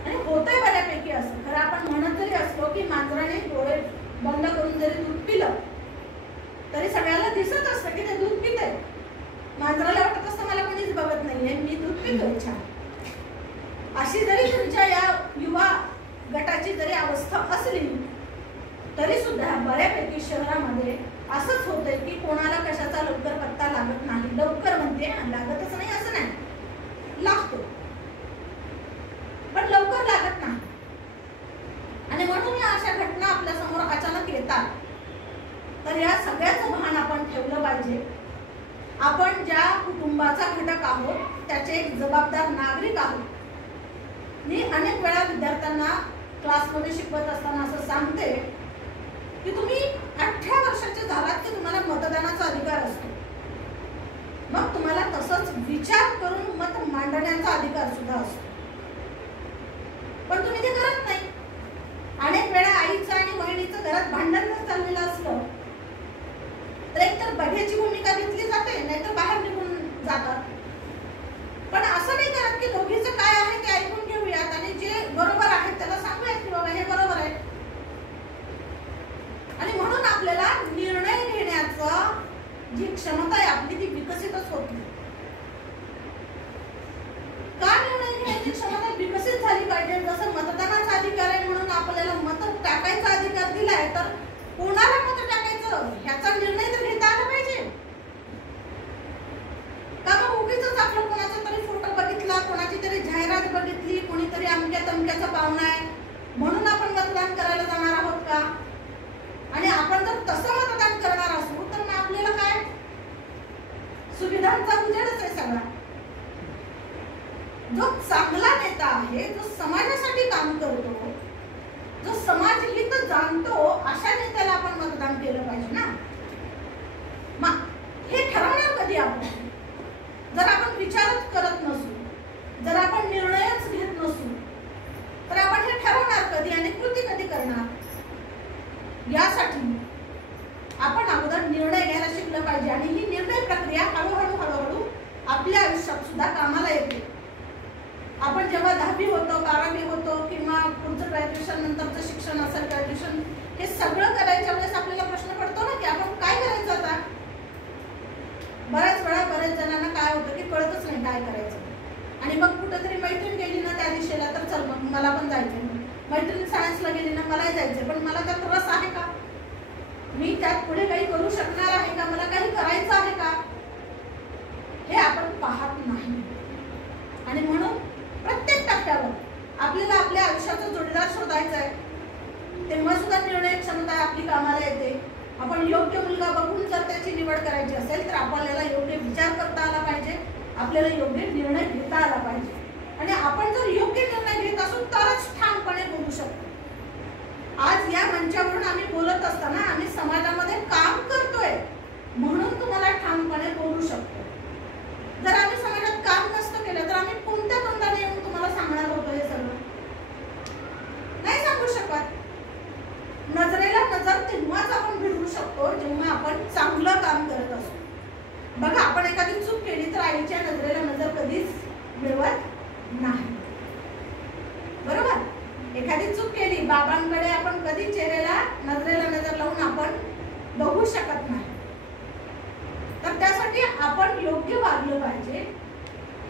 आणि होतंय बऱ्यापैकी असं. खरं आपण म्हणत जरी असलो की मांजराने डोळे बंद करून जरी दूध पिलं तरी सगळ्याला दिसत असतं की ते दूध पितंय. मांजराला वाटत असतं मला कोणीच बघत नाहीये, मी दूध पितोय छान. अशी जरी तुमच्या या युवा गटाची जरी अवस्था असली तरी सुद्धा बऱ्यापैकी शहरामध्ये असंच होतंय की कोणाला कशाचा लवकर पत्ता लागत नाही. लवकर म्हणते लागतच नाही असं नाही, लागतो पण लवकर लागत नाही. आणि म्हणून या अशा घटना आपल्या समोर अचानक येतात. तर या सगळ्याचं भान आपण ठेवलं पाहिजे. आपण ज्या कुटुंबाचा घटक आहोत त्याचे एक जबाबदार नागरिक आहोत. मी अनेक वेळा विद्यार्थ्यांना क्लासमध्ये शिकवत असताना असं सांगते की तुम्ही 18 वर्षाचे झालात की तुम्हाला मतदानाचा अधिकार असतो. मग तुम्हाला तसंच विचार करून मत मांडण्याचा अधिकार सुद्धा असतो. पण तुम्ही ते करत नाही. अनेक वेळा आईचं आणि बहिणीचं घरात भांडण चाललेलं असलं तर एकतर बघ्याची भूमिका घेतली जाते, नाहीतर बाहेर निघून जातात. जी क्षमता आहे आपली ती विकसितच होत नाही. का निर्णय घ्यायची क्षमता विकसित झाली पाहिजे? जसं मतदानाचा अधिकार आहे म्हणून आपल्याला मत टाकायचा अधिकार दिलाय, तर कोणाला मत टाकायचं ह्याचा निर्णय तर घेता आला पाहिजे. का मग उगीच आपलं कोणाचा तरी फोटो बघितला, कोणाची तरी जाहिरात बघितली, कोणीतरी अमक्या तमक्याचा पाहुणा आहे म्हणून आपण मतदान करायला जाणार आहोत का? आणि आपण जर तसं मतदान करणार असू तर मग आपल्याला काय सुविधांचा उजेडच आहे सगळा. जो चांगला नेता आहे, जो समाजासाठी काम करतो, जो समाज हित जाणतो, अशा नेत्याला आपण मतदान केलं पाहिजे ना. मग हे ठरवणार कधी आपण? जर आपण विचारच करत नसू, जर आपण निर्णयच घेत नसू, तर आपण हे ठरवणार कधी आणि कृती कधी करणार? यासाठी आपण अगोदर निर्णय घ्यायला शिकलं पाहिजे. आणि ही निर्णय प्रक्रिया हळूहळू आपल्या आयुष्यात सुद्धा कामाला येते. आपण जेव्हा 10वी होतो, 12वी होतो किंवा पुढचं ग्रॅज्युएशन नंतरचं शिक्षण असेल, ग्रॅज्युएशन, हे सगळं करायच्या वेळेस आपल्याला प्रश्न पडतो ना की आपण काय करायचं आता. बऱ्याच जणांना काय होतं की कळतच नाही काय करायचं. आणि मग कुठेतरी मैत्रीण गेली ना त्या दिशेला, तर चल मग मला पण जायचंय. मैत्रीण सायन्सला गेली ना, मलाही जायचंय, पण मला त्यात रस आहे का? मी त्यात पुढे काही करू शकणार आहे का? मला काही करायचं आहे का? हे आपण पाहत नाही. आणि म्हणून प्रत्येक टप्प्यावर आपल्याला आपल्या आयुष्याचा जोडीदार शोधायचा आहे. तेव्हा सुद्धा निर्णय क्षमता आपली कामाला येते. आपण योग्य मुलगा बघून जर त्याची निवड करायची असेल तर आपल्याला योग्य विचार करता आला पाहिजे, आपल्याला योग्य निर्णय घेता आला पाहिजे. आणि आपण जर योग्य निर्णय घेत असू तरच ठामपणे बोलू शकतो. आज या मंचावरून आम्ही बोलत असताना आम्ही समाजामध्ये काम करतोय म्हणून तुम्हाला ठामपणे बोलू शकतो. जर आम्ही समाजात काम नसतं केलं तर आम्ही कोणत्या तोंडाने येऊन तुम्हाला सांगणार होतो हे सगळं? नाही सांगू शकत. नजरेला नजर तेव्हाच आपण भिडवू शकतो जेव्हा आपण चांगलं काम करत असतो. बघा, आपण एखादी चूक केली तर आईच्या नजरेला नजर कधीच मिळवत नाही, बरोबर? एखादी चूक केली, बाबांकडे आपण कधी चेहऱ्याला नजरेला नजर लावून आपण बघू शकत नाही. तर त्यासाठी आपण योग्य वागलं पाहिजे.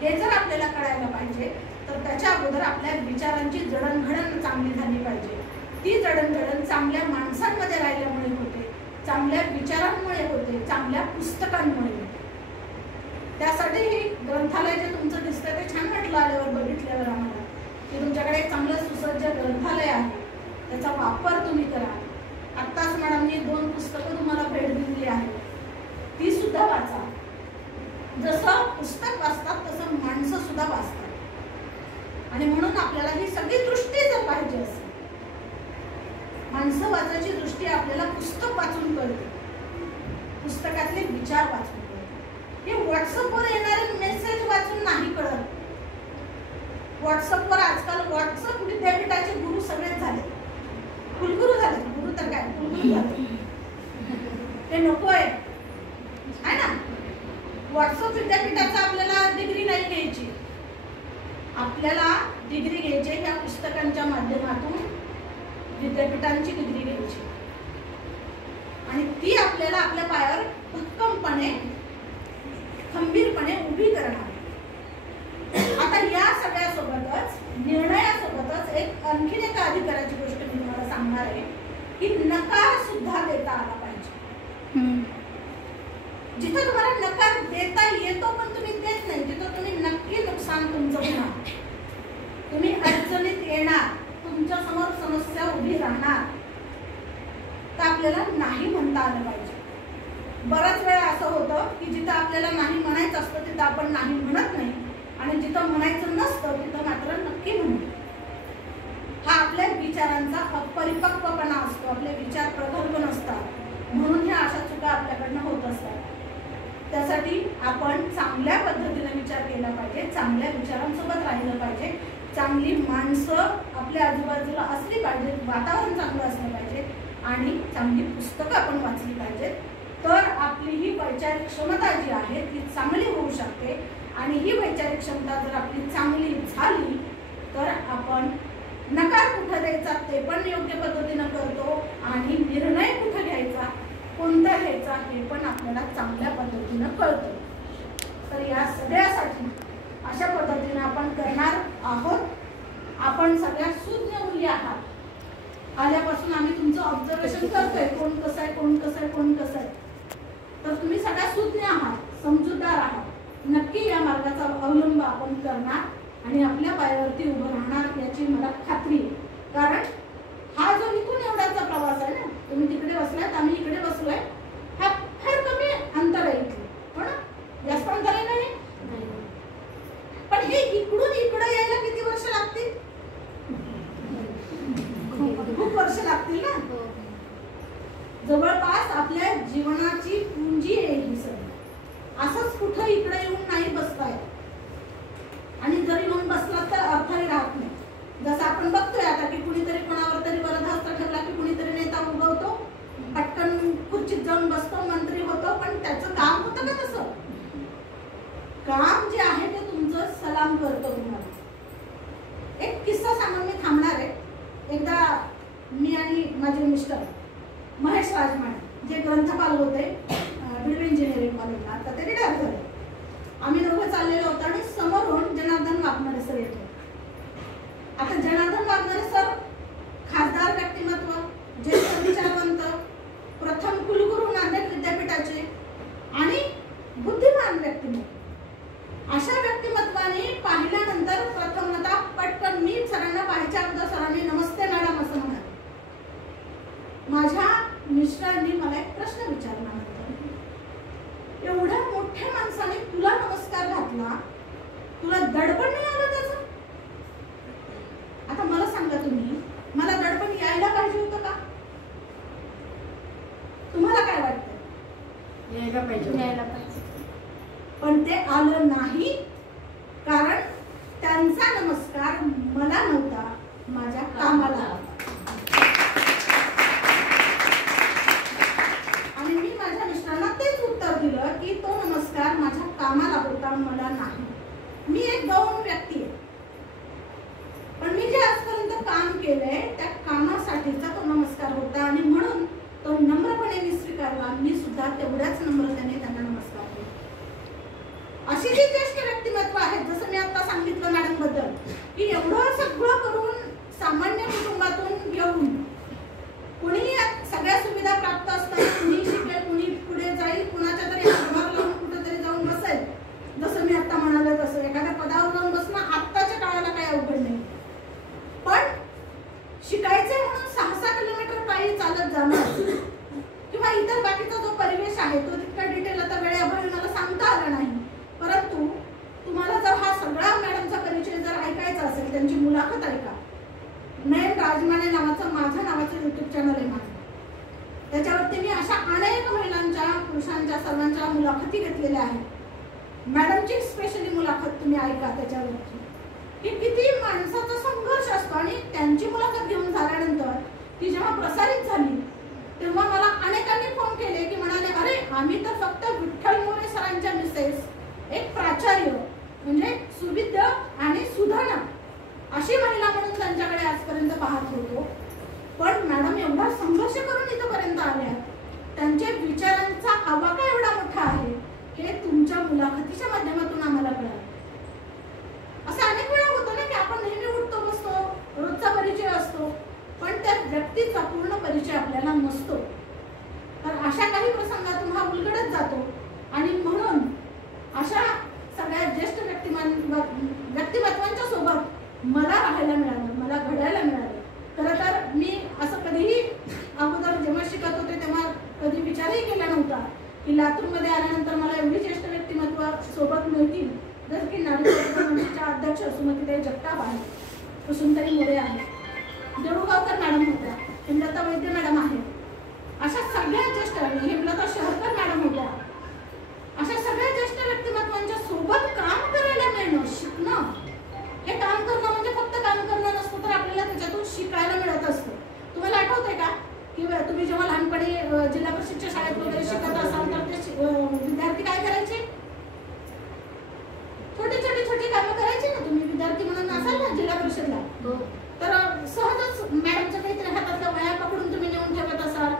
हे जर आपल्याला कळायला पाहिजे तर त्याच्या अगोदर आपल्या विचारांची जडणघडण चांगली झाली पाहिजे. ती जडणघडण चांगल्या माणसांमध्ये राहिल्यामुळे होते, चांगल्या विचारांमुळे होते, चांगल्या पुस्तकांमुळे होते. त्यासाठी हे ग्रंथालय जे तुमचं दिसतंय ते छान वाटलं आल्यावर, बघितल्यावर आम्हाला की तुमच्याकडे एक चांगलं सुसज्ज ग्रंथालय आहे. त्याचा वापर तुम्ही करा. आत्ताच मॅडमनी 2 पुस्तकं तुम्हाला भेट दिली आहे, ती सुद्धा वाचा. जसं पुस्तक वाचतात तसं माणसं सुद्धा वाचतात. आणि म्हणून आपल्याला ही सगळी दृष्टी जर पाहिजे असेल, माणसं वाचायची दृष्टी आपल्याला पुस्तक वाचून कळते, पुस्तकातले विचार वाचून कळते. हे व्हॉट्सअपवर येणारे मेसेज वाचून नाही कळत. व्हॉट्सअपवर आजकाल व्हॉट्सअप विद्यापीठाचे गुरु सगळेच झाले, कुलगुरू झाले. गुरु तर काय, कुलगुरू झाले. ते नको आहे ना. व्हॉट्सअप विद्यापीठाचा आपल्याला डिग्री नाही घ्यायची, आपल्याला डिग्री घ्यायची या पुस्तकांच्या माध्यमातून विद्यापीठांची डिग्री घ्यायची. आणि ती आपल्याला आपल्या पायावर भक्कमपणे, खंबीरपणे उभी करणार. आता या सगळ्यासोबतच, निर्णयासोबतच एक आणखीन एका अधिकाराची गोष्ट मी तुम्हाला सांगणार आहे की नकार सुद्धा देता आला पाहिजे. जिथं तुम्हाला नकार देता येतो पण तुम्ही देत नाही, तिथं तुम्ही नक्की नुकसान तुमचं होणार. तुम्ही अडचणीत येणार, तुमच्या समोर समस्या उभी राहणार. तर आपल्याला नाही म्हणता आलं पाहिजे. बराच वेळा असं होतं की जिथं आपल्याला नाही म्हणायचं असतं तिथं आपण नाही म्हणत नाही, आणि जिथं म्हणायचं नसतं तिथं मात्र नक्की म्हणतो. हा आपल्या विचारांचा अपरिपक्वपणा असतो, आपले विचार प्रगल्भ नसतात, म्हणून ह्या अशा चुका आपल्याकडनं होत असतात. त्यासाठी आपण चांगल्या पद्धतीने विचार केला पाहिजे, चांगल्या विचारांसोबत राहिलं पाहिजे, चांगली माणसं आपल्या आजूबाजूला असली पाहिजेत, वातावरण चांगलं असलं पाहिजे आणि चांगली पुस्तकं आपण वाचली पाहिजेत. तर आपली ही वैचारिक क्षमता जी आहे ती चांगली होऊ शकते. आणि ही वैचारिक क्षमता जर आपली चांगली झाली तर आपण नकार कुठं द्यायचा ते पण योग्य पद्धतीनं करतो, आणि निर्णय कुठं घ्यायचा, कोणता घ्यायचा हे पण आपल्याला चांगल्या आल्यापासून आम्ही तुमचं ऑब्झर्वेशन करतोय, कोण कसं आहे, कोण कसं आहे, कोण कसं आहे. तर तुम्ही सगळ्या सुज्ञ आहात, समजूतदार आहात. नक्की या मार्गाचा अवलंब आपण करणार आणि आपल्या पायावरती उभं राहणार याची मला खात्री आहे. कारण हा जो इथून एवढ्याचा प्रवास आहे ना, तुम्ही तिकडे बसलात, आम्ही इकडे बसलोय, हा फार कमी अंतर आहे इथे, हो ना? जास्त अंतर आहे नाही. पण हे इकडून इकडे यायला किती वर्ष लागतील? खूप वर्ष लागतील ना. जवळपास आपल्या जीवनाची पुंजी आहे ही सगळी. असंच कुठं इकडे येऊन नाही बसताय, आणि जरी येऊन बसलात तर अर्थही राहत नाही. जसं आपण बघतोय आता की कुणीतरी कोणावर तरी वरदहस्त ठेवला की कुणीतरी नेता उगवतो, पटकन खुर्चीत जाऊन बसतो, मंत्री होतो, पण त्याचं काम होतं का तसं? काम जे आहे ते तुमचं सलाम करतो तुम्हाला. एक किस्सा सांगून मी थांबणार आहे. एकदा मी आणि माझे मिस्टर महेश राजमाने जे ग्रंथपाल होते बिडवे इंजिनिअरिंग कॉलेजला, आता ते रिटायर झाले, आम्ही दोघं चाललेलो होतो आणि समोरून जनार्दन वाघमारे सर येतो. आता जनार्दन वाघमारे सर खासदार व्यक्तिमत्व, ज्येष्ठ विचारवंत, प्रथम कुलगुरू नांदेड विद्यापीठाचे आणि बुद्धिमान व्यक्तिमत्व. अशा व्यक्तिमत्वाने पाहिल्यानंतर प्रथमतः पटकन मी सरांना पाहायच्या अगोदर सरांनी नमस्ते मॅडम असं म्हणाले. माझ्या मिस्टरांनी मला एक प्रश्न विचारला, एवढ्या मोठ्या माणसाने तुला नमस्कार घातला, तुला दडपण नाही आलं त्याचं? आता मला सांगा तुम्ही, मला दडपण यायला पाहिजे होतं का? तुम्हाला काय वाटतं? यायला पाहिजे. पण ते आलं नाही, कारण त्यांचा नमस्कार मला नव्हता, माझ्या कामाला होता. आणि मी माझ्या मिस्टरांना तेच उत्तर दिलं की तो नमस्कार माझ्या कामाला होता, मला नाही. मी एक गौण व्यक्ती आहे, पण मी जे आजपर्यंत काम केलंय त्या कामासाठीचा तो नमस्कार होता, आणि म्हणून तो नम्रपणे मी स्वीकारला. मी सुद्धा तेवढ्याच नम्रतेने त्यांना नमस्कार केला. अशी जी ज्येष्ठ व्यक्तिमत्व आहेत, जसं मी आता सांगितलं मॅडम बद्दल, की एवढं सगळं करून सामान्य कुटुंबातून येऊन कुणी सगळ्या सुविधा प्राप्त असतात, कुणी शिकेल, कुणी पुढे जाईल, कुणाच्या तरी हातभार लावून कुठेतरी जाऊन बसेल. जसं मी आता म्हणाले तसं एखाद्या पदावर जाऊन बसणं आत्ताच्या काळाला काही अवघड नाही, पण शिकायचंय म्हणून 6-6 किलोमीटर पायी चालत जाणं किंवा इतर बाकीचा जो परिवेश आहे तो तितका डिटेल आता वेळेअभावी मला सांगता आला नाही. परंतु तुम्हाला जर हा सगळा मॅडमचा परिचय जर ऐकायचा असेल, त्यांची मुलाखत ऐका. नयन राजमाने नावाचं माझ्या नावाचं युट्यूब चॅनल आहे माझं. त्याच्यावरती मी अशा अनेक महिलांच्या, पुरुषांच्या, सर्वांच्या मुलाखती घेतलेल्या आहेत. मॅडमची स्पेशली मुलाखत तुम्ही ऐका त्याच्यावरची, की किती माणसाचा संघर्ष असतो. आणि त्यांची मुलाखत घेऊन झाल्यानंतर ती जेव्हा प्रसारित झाली तेव्हा मला अनेकांनी फोन केले की म्हणाले, अरे आम्ही तर फक्त विठ्ठल मोरे सरांच्या मिसेस, एक प्राचार्य म्हणजे सुविद्य आणि सुधाना अशी महिला म्हणून त्यांच्याकडे आजपर्यंत पाहत होतो, पण मॅडम एवढा संघर्ष करून इथपर्यंत आल्या, त्यांच्या विचारांचा आवाका एवढा मोठा आहे हे तुमच्या मुलाखतीच्या माध्यमातून आम्हाला कळालं. असं अनेक वेळा होतं ना की आपण नेहमी उठतो बसतो, रोजचा परिचय असतो, पण त्या व्यक्तीचा पूर्ण परिचय आपल्याला नसतो. तर अशा काही प्रसंगातून हा उलगडत जातो, आणि म्हणून अशा सगळ्या ज्येष्ठ व्यक्तिमत्वांच्या सोबत मला राहायला मिळालं, मला घडायला मिळालं. खरं तर मी असं कधीही अगोदर जेव्हा शिकत होते तेव्हा कधी विचारही केला नव्हता की लातूरमध्ये आल्यानंतर मला एवढी ज्येष्ठ व्यक्तिमत्व सोबत मिळतील. जसं की नारी मंडळाच्या अध्यक्ष सुमतीताई जगताप आहे, कुसुमताई मोरे आहे, देऊळगावकर मॅडम होत्या, हेमलता वैद्य मॅडम आहे, अशा सगळ्या ज्येष्ठ, हेमलता शहरकर मॅडम होत्या. अशा सगळ्या ज्येष्ठ व्यक्तिमत्वांच्या सोबत काम करायला मिळणं, शिकणं, हे काम करणं म्हणजे फक्त काम करणं नसतं, तर आपल्याला त्याच्यातून शिकायला मिळत असतं. तुम्हाला आठवतंय का की तुम्ही जेव्हा लहानपणी जिल्हा परिषदच्या शाळेत वगैरे शिकत असाल तर ते विद्यार्थी काय करायचे? छोटी कामं करायची ना. तुम्ही विद्यार्थी म्हणून असाल ना जिल्हा परिषदला, तर सहजच मॅडमच्या काहीतरी हातातल्या वह्या पकडून तुम्ही नेऊन ठेवत असाल,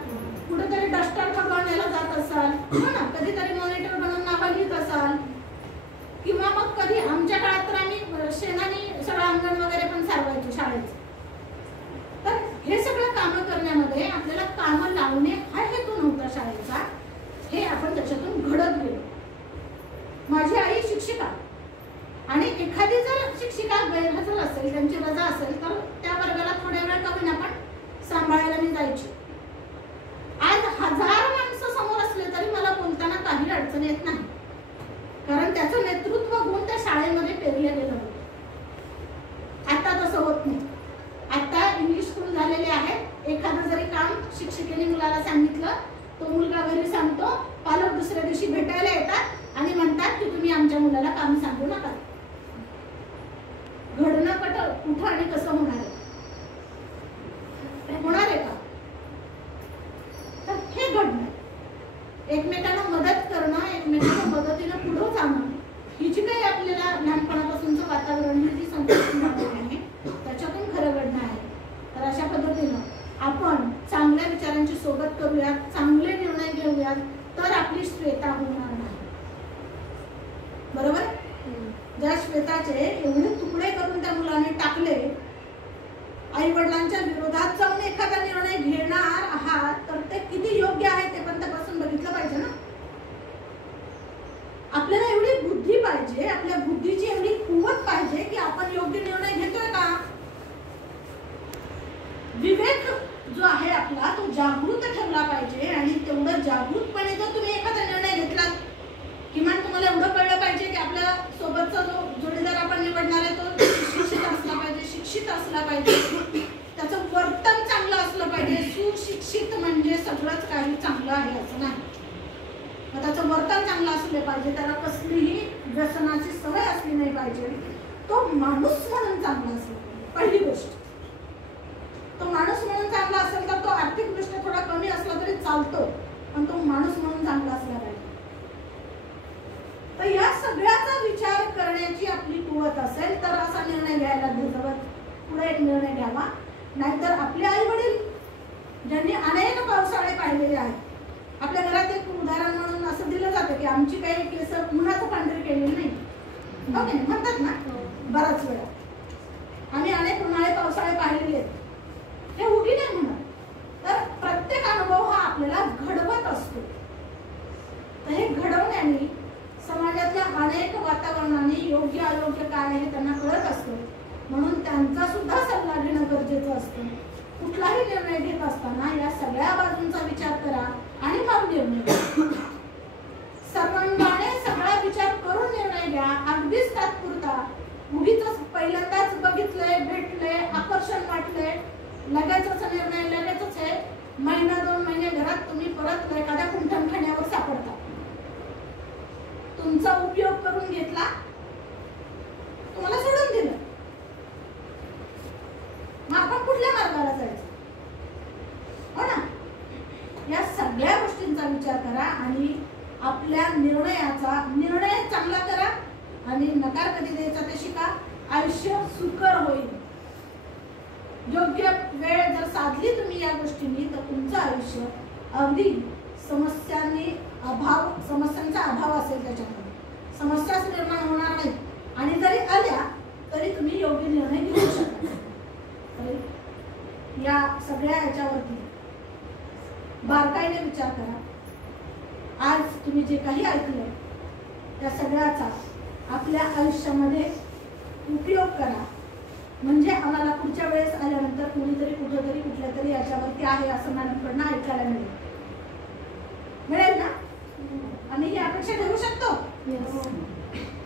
कुठेतरी डस्टर पकडण्याला जात असाल, हो ना, कधीतरी मॉनिटर बनवून नावं लिहित असाल, किंवा मग कधी आमच्या काळात तर आम्ही शेणाने सगळं अंगण वगैरे पण सारवायचो शाळेचं. तर हे सगळं काम शाळेचा, हे आपण त्याच्यातून घडत गेलो. माझी आई शिक्षिका, आणि एखादी जर शिक्षिका गैरहजर असेल, त्यांची रजा असेल, तर त्या वर्गाला थोड्या वेळ का होईना पण सांभाळायला मी जायची. आज 1000 माणसं समोर असले तरी मला बोलताना काही अडचण येत नाही, कारण त्याचं नेतृत्व गुण त्या शाळेमध्ये पेरले गेलं होतं. आता तसं होत नाही. आता इंग्लिश स्कूल झालेले आहे. एखादं जरी काम शिक्षिकेने मुलाला सांगितलं, तो मुलगा घरी सांगतो, पालक दुसऱ्या दिवशी भेटायला येतात आणि म्हणतात की तुम्ही आमच्या मुलाला काम सांगू नका. घडणं कुठं आणि कसं होणार आहे? होणार आहे का? तर हे घडणं, एकमेकांना मदत करणं, एकमेकांना मदतीनं पुढे जाणं, ही जी काही आपल्याला लहानपणापासूनचं वातावरण, ही जी संस्कृती आहे, त्याच्यातून खरं घडणं आहे. तर अशा पद्धतीनं आपण चांगल्या विचारांची सोबत करूयात, चांगले निर्णय घेऊयात, तर आपली श्वेता होणार नाही. बरोबर? ज्या श्वेताचे एवढे तुकडे करून त्या मुलाने टाकले, आई वडिलांच्या विरोधात जाऊन एखादा निर्णय घेणार आहात, तर ते किती योग्य आहे ते पण तपासून बघितलं पाहिजे ना. आपल्याला एवढी बुद्धी पाहिजे, आपल्या बुद्धीची एवढी कुवत पाहिजे की आपण योग्य निर्णय घेतोय का. विवेक जो आहे आपला, तो जागृत ठरला पाहिजे, आणि तेवढं जागृतपणे जर तुम्ही एखादा निर्णय घेतला, किमान तुम्हाला एवढं कळलं पाहिजे की आपल्या सोबतचा जो जोडीदार आपण निवडणार आहे तो शिक्षित असला पाहिजे, शिक्षित असला पाहिजे, त्याचं वर्तन चांगलं असलं पाहिजे. सुशिक्षित म्हणजे सगळंच काही चांगलं आहे असं नाही. मग त्याचं वर्तन चांगलं असलं पाहिजे, त्याला कसलीही व्यसनाची सवय असली नाही पाहिजे, तो माणूस म्हणून चांगला असला पाहिजे. पहिली गोष्ट, तो माणूस म्हणून चांगला असेल तर तो आर्थिकदृष्ट्या थोडा कमी असला तरी चालतो, पण तो माणूस म्हणून चांगला असला पाहिजे. तर या सगळ्याचा विचार करण्याची आपली कुवत असेल तर असा निर्णय घ्यायला जवळ पुढे एक निर्णय घ्यावा. नाहीतर आपले आई वडील ज्यांनी अनेक पावसाळे पाहिलेले आहेत, आपल्या घरात एक उदाहरण म्हणून असं दिलं जातं की आमची काही केस उन्हाचं पांढरी केलेली नाही, ओके म्हणतात ना बराच वेळा. आम्ही अनेक उन्हाळे पावसाळे पाहिलेले आहेत, हे उगी नाही म्हणत. तर प्रत्येक अनुभव हा आपल्याला घडवत असतो. तर हे घडवण्याने समाजातल्या अनेक वातावरणाने योग्य अयोग्य काय आहे त्यांना कळत असतं, म्हणून त्यांचा सुद्धा सल्ला घेणं गरजेचं असतं. कुठलाही निर्णय घेत असताना या सगळ्या बाजूंचा विचार करा आणि मग निर्णय घ्या. सर्वांगाने सगळा विचार करून निर्णय घ्या. अगदीच तात्पुरता उगीच पहिल्यांदाच बघितलंय, भेटलंय, आकर्षण वाटलंय, लगेचच निर्णय, लगेचच आहे, महिना 2 महिने घरात तुम्ही परत एखाद्या कुंठणखान्यावर सापडता. तुमचा उपयोग करून घेतला, तुम्हाला सोडून दिलं, मग आपण कुठल्या मार्गाला जायचं? हो ना. या सगळ्या गोष्टींचा विचार करा आणि आपल्या निर्णय चांगला करा आणि नकार कधी द्यायचा ते शिका. आयुष्य सुकर होईल. योग्य वेळ जर साधली तुम्ही या गोष्टींनी तर तुमचं आयुष्य अगदी समस्यांचा अभाव असेल, त्याच्यामध्ये समस्याच निर्माण होणार नाही, आणि जरी आल्या तरी तुम्ही योग्य निर्णय घेऊ शकाल. या सगळ्या याच्यावरती बारकाईने विचार करा. आज तुम्ही जे काही ऐकलंय त्या सगळ्याचा आपल्या आयुष्यामध्ये उपयोग करा, म्हणजे आम्हाला पुढच्या वेळेस आल्यानंतर कुणीतरी कुठेतरी कुठल्या तरी याच्यावरती आहे असं मॅडमकडनं ऐकायला मिळेल ना. आम्ही ही अपेक्षा ठेवू शकतो.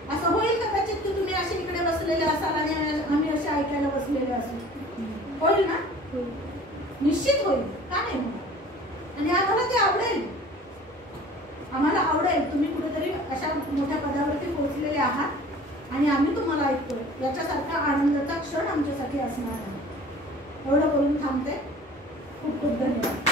असं होईल कदाचित की तुम्ही असे इकडे बसलेले असाल आणि आम्ही असे ऐकायला बसलेले असू, होईल ना. निश्चित होईल, का नाही होणार. आणि आम्हाला ते आवडेल, आम्हाला आवडेल. तुम्ही कुठेतरी अशा मोठ्या पदावरती पोहोचलेले आहात आणि आम्ही तुम्हाला ऐकतोय, याच्यासारखा आनंदाचा क्षण आमच्यासाठी असणार आहे. एवढं बोलून थांबते. खूप खूप धन्यवाद.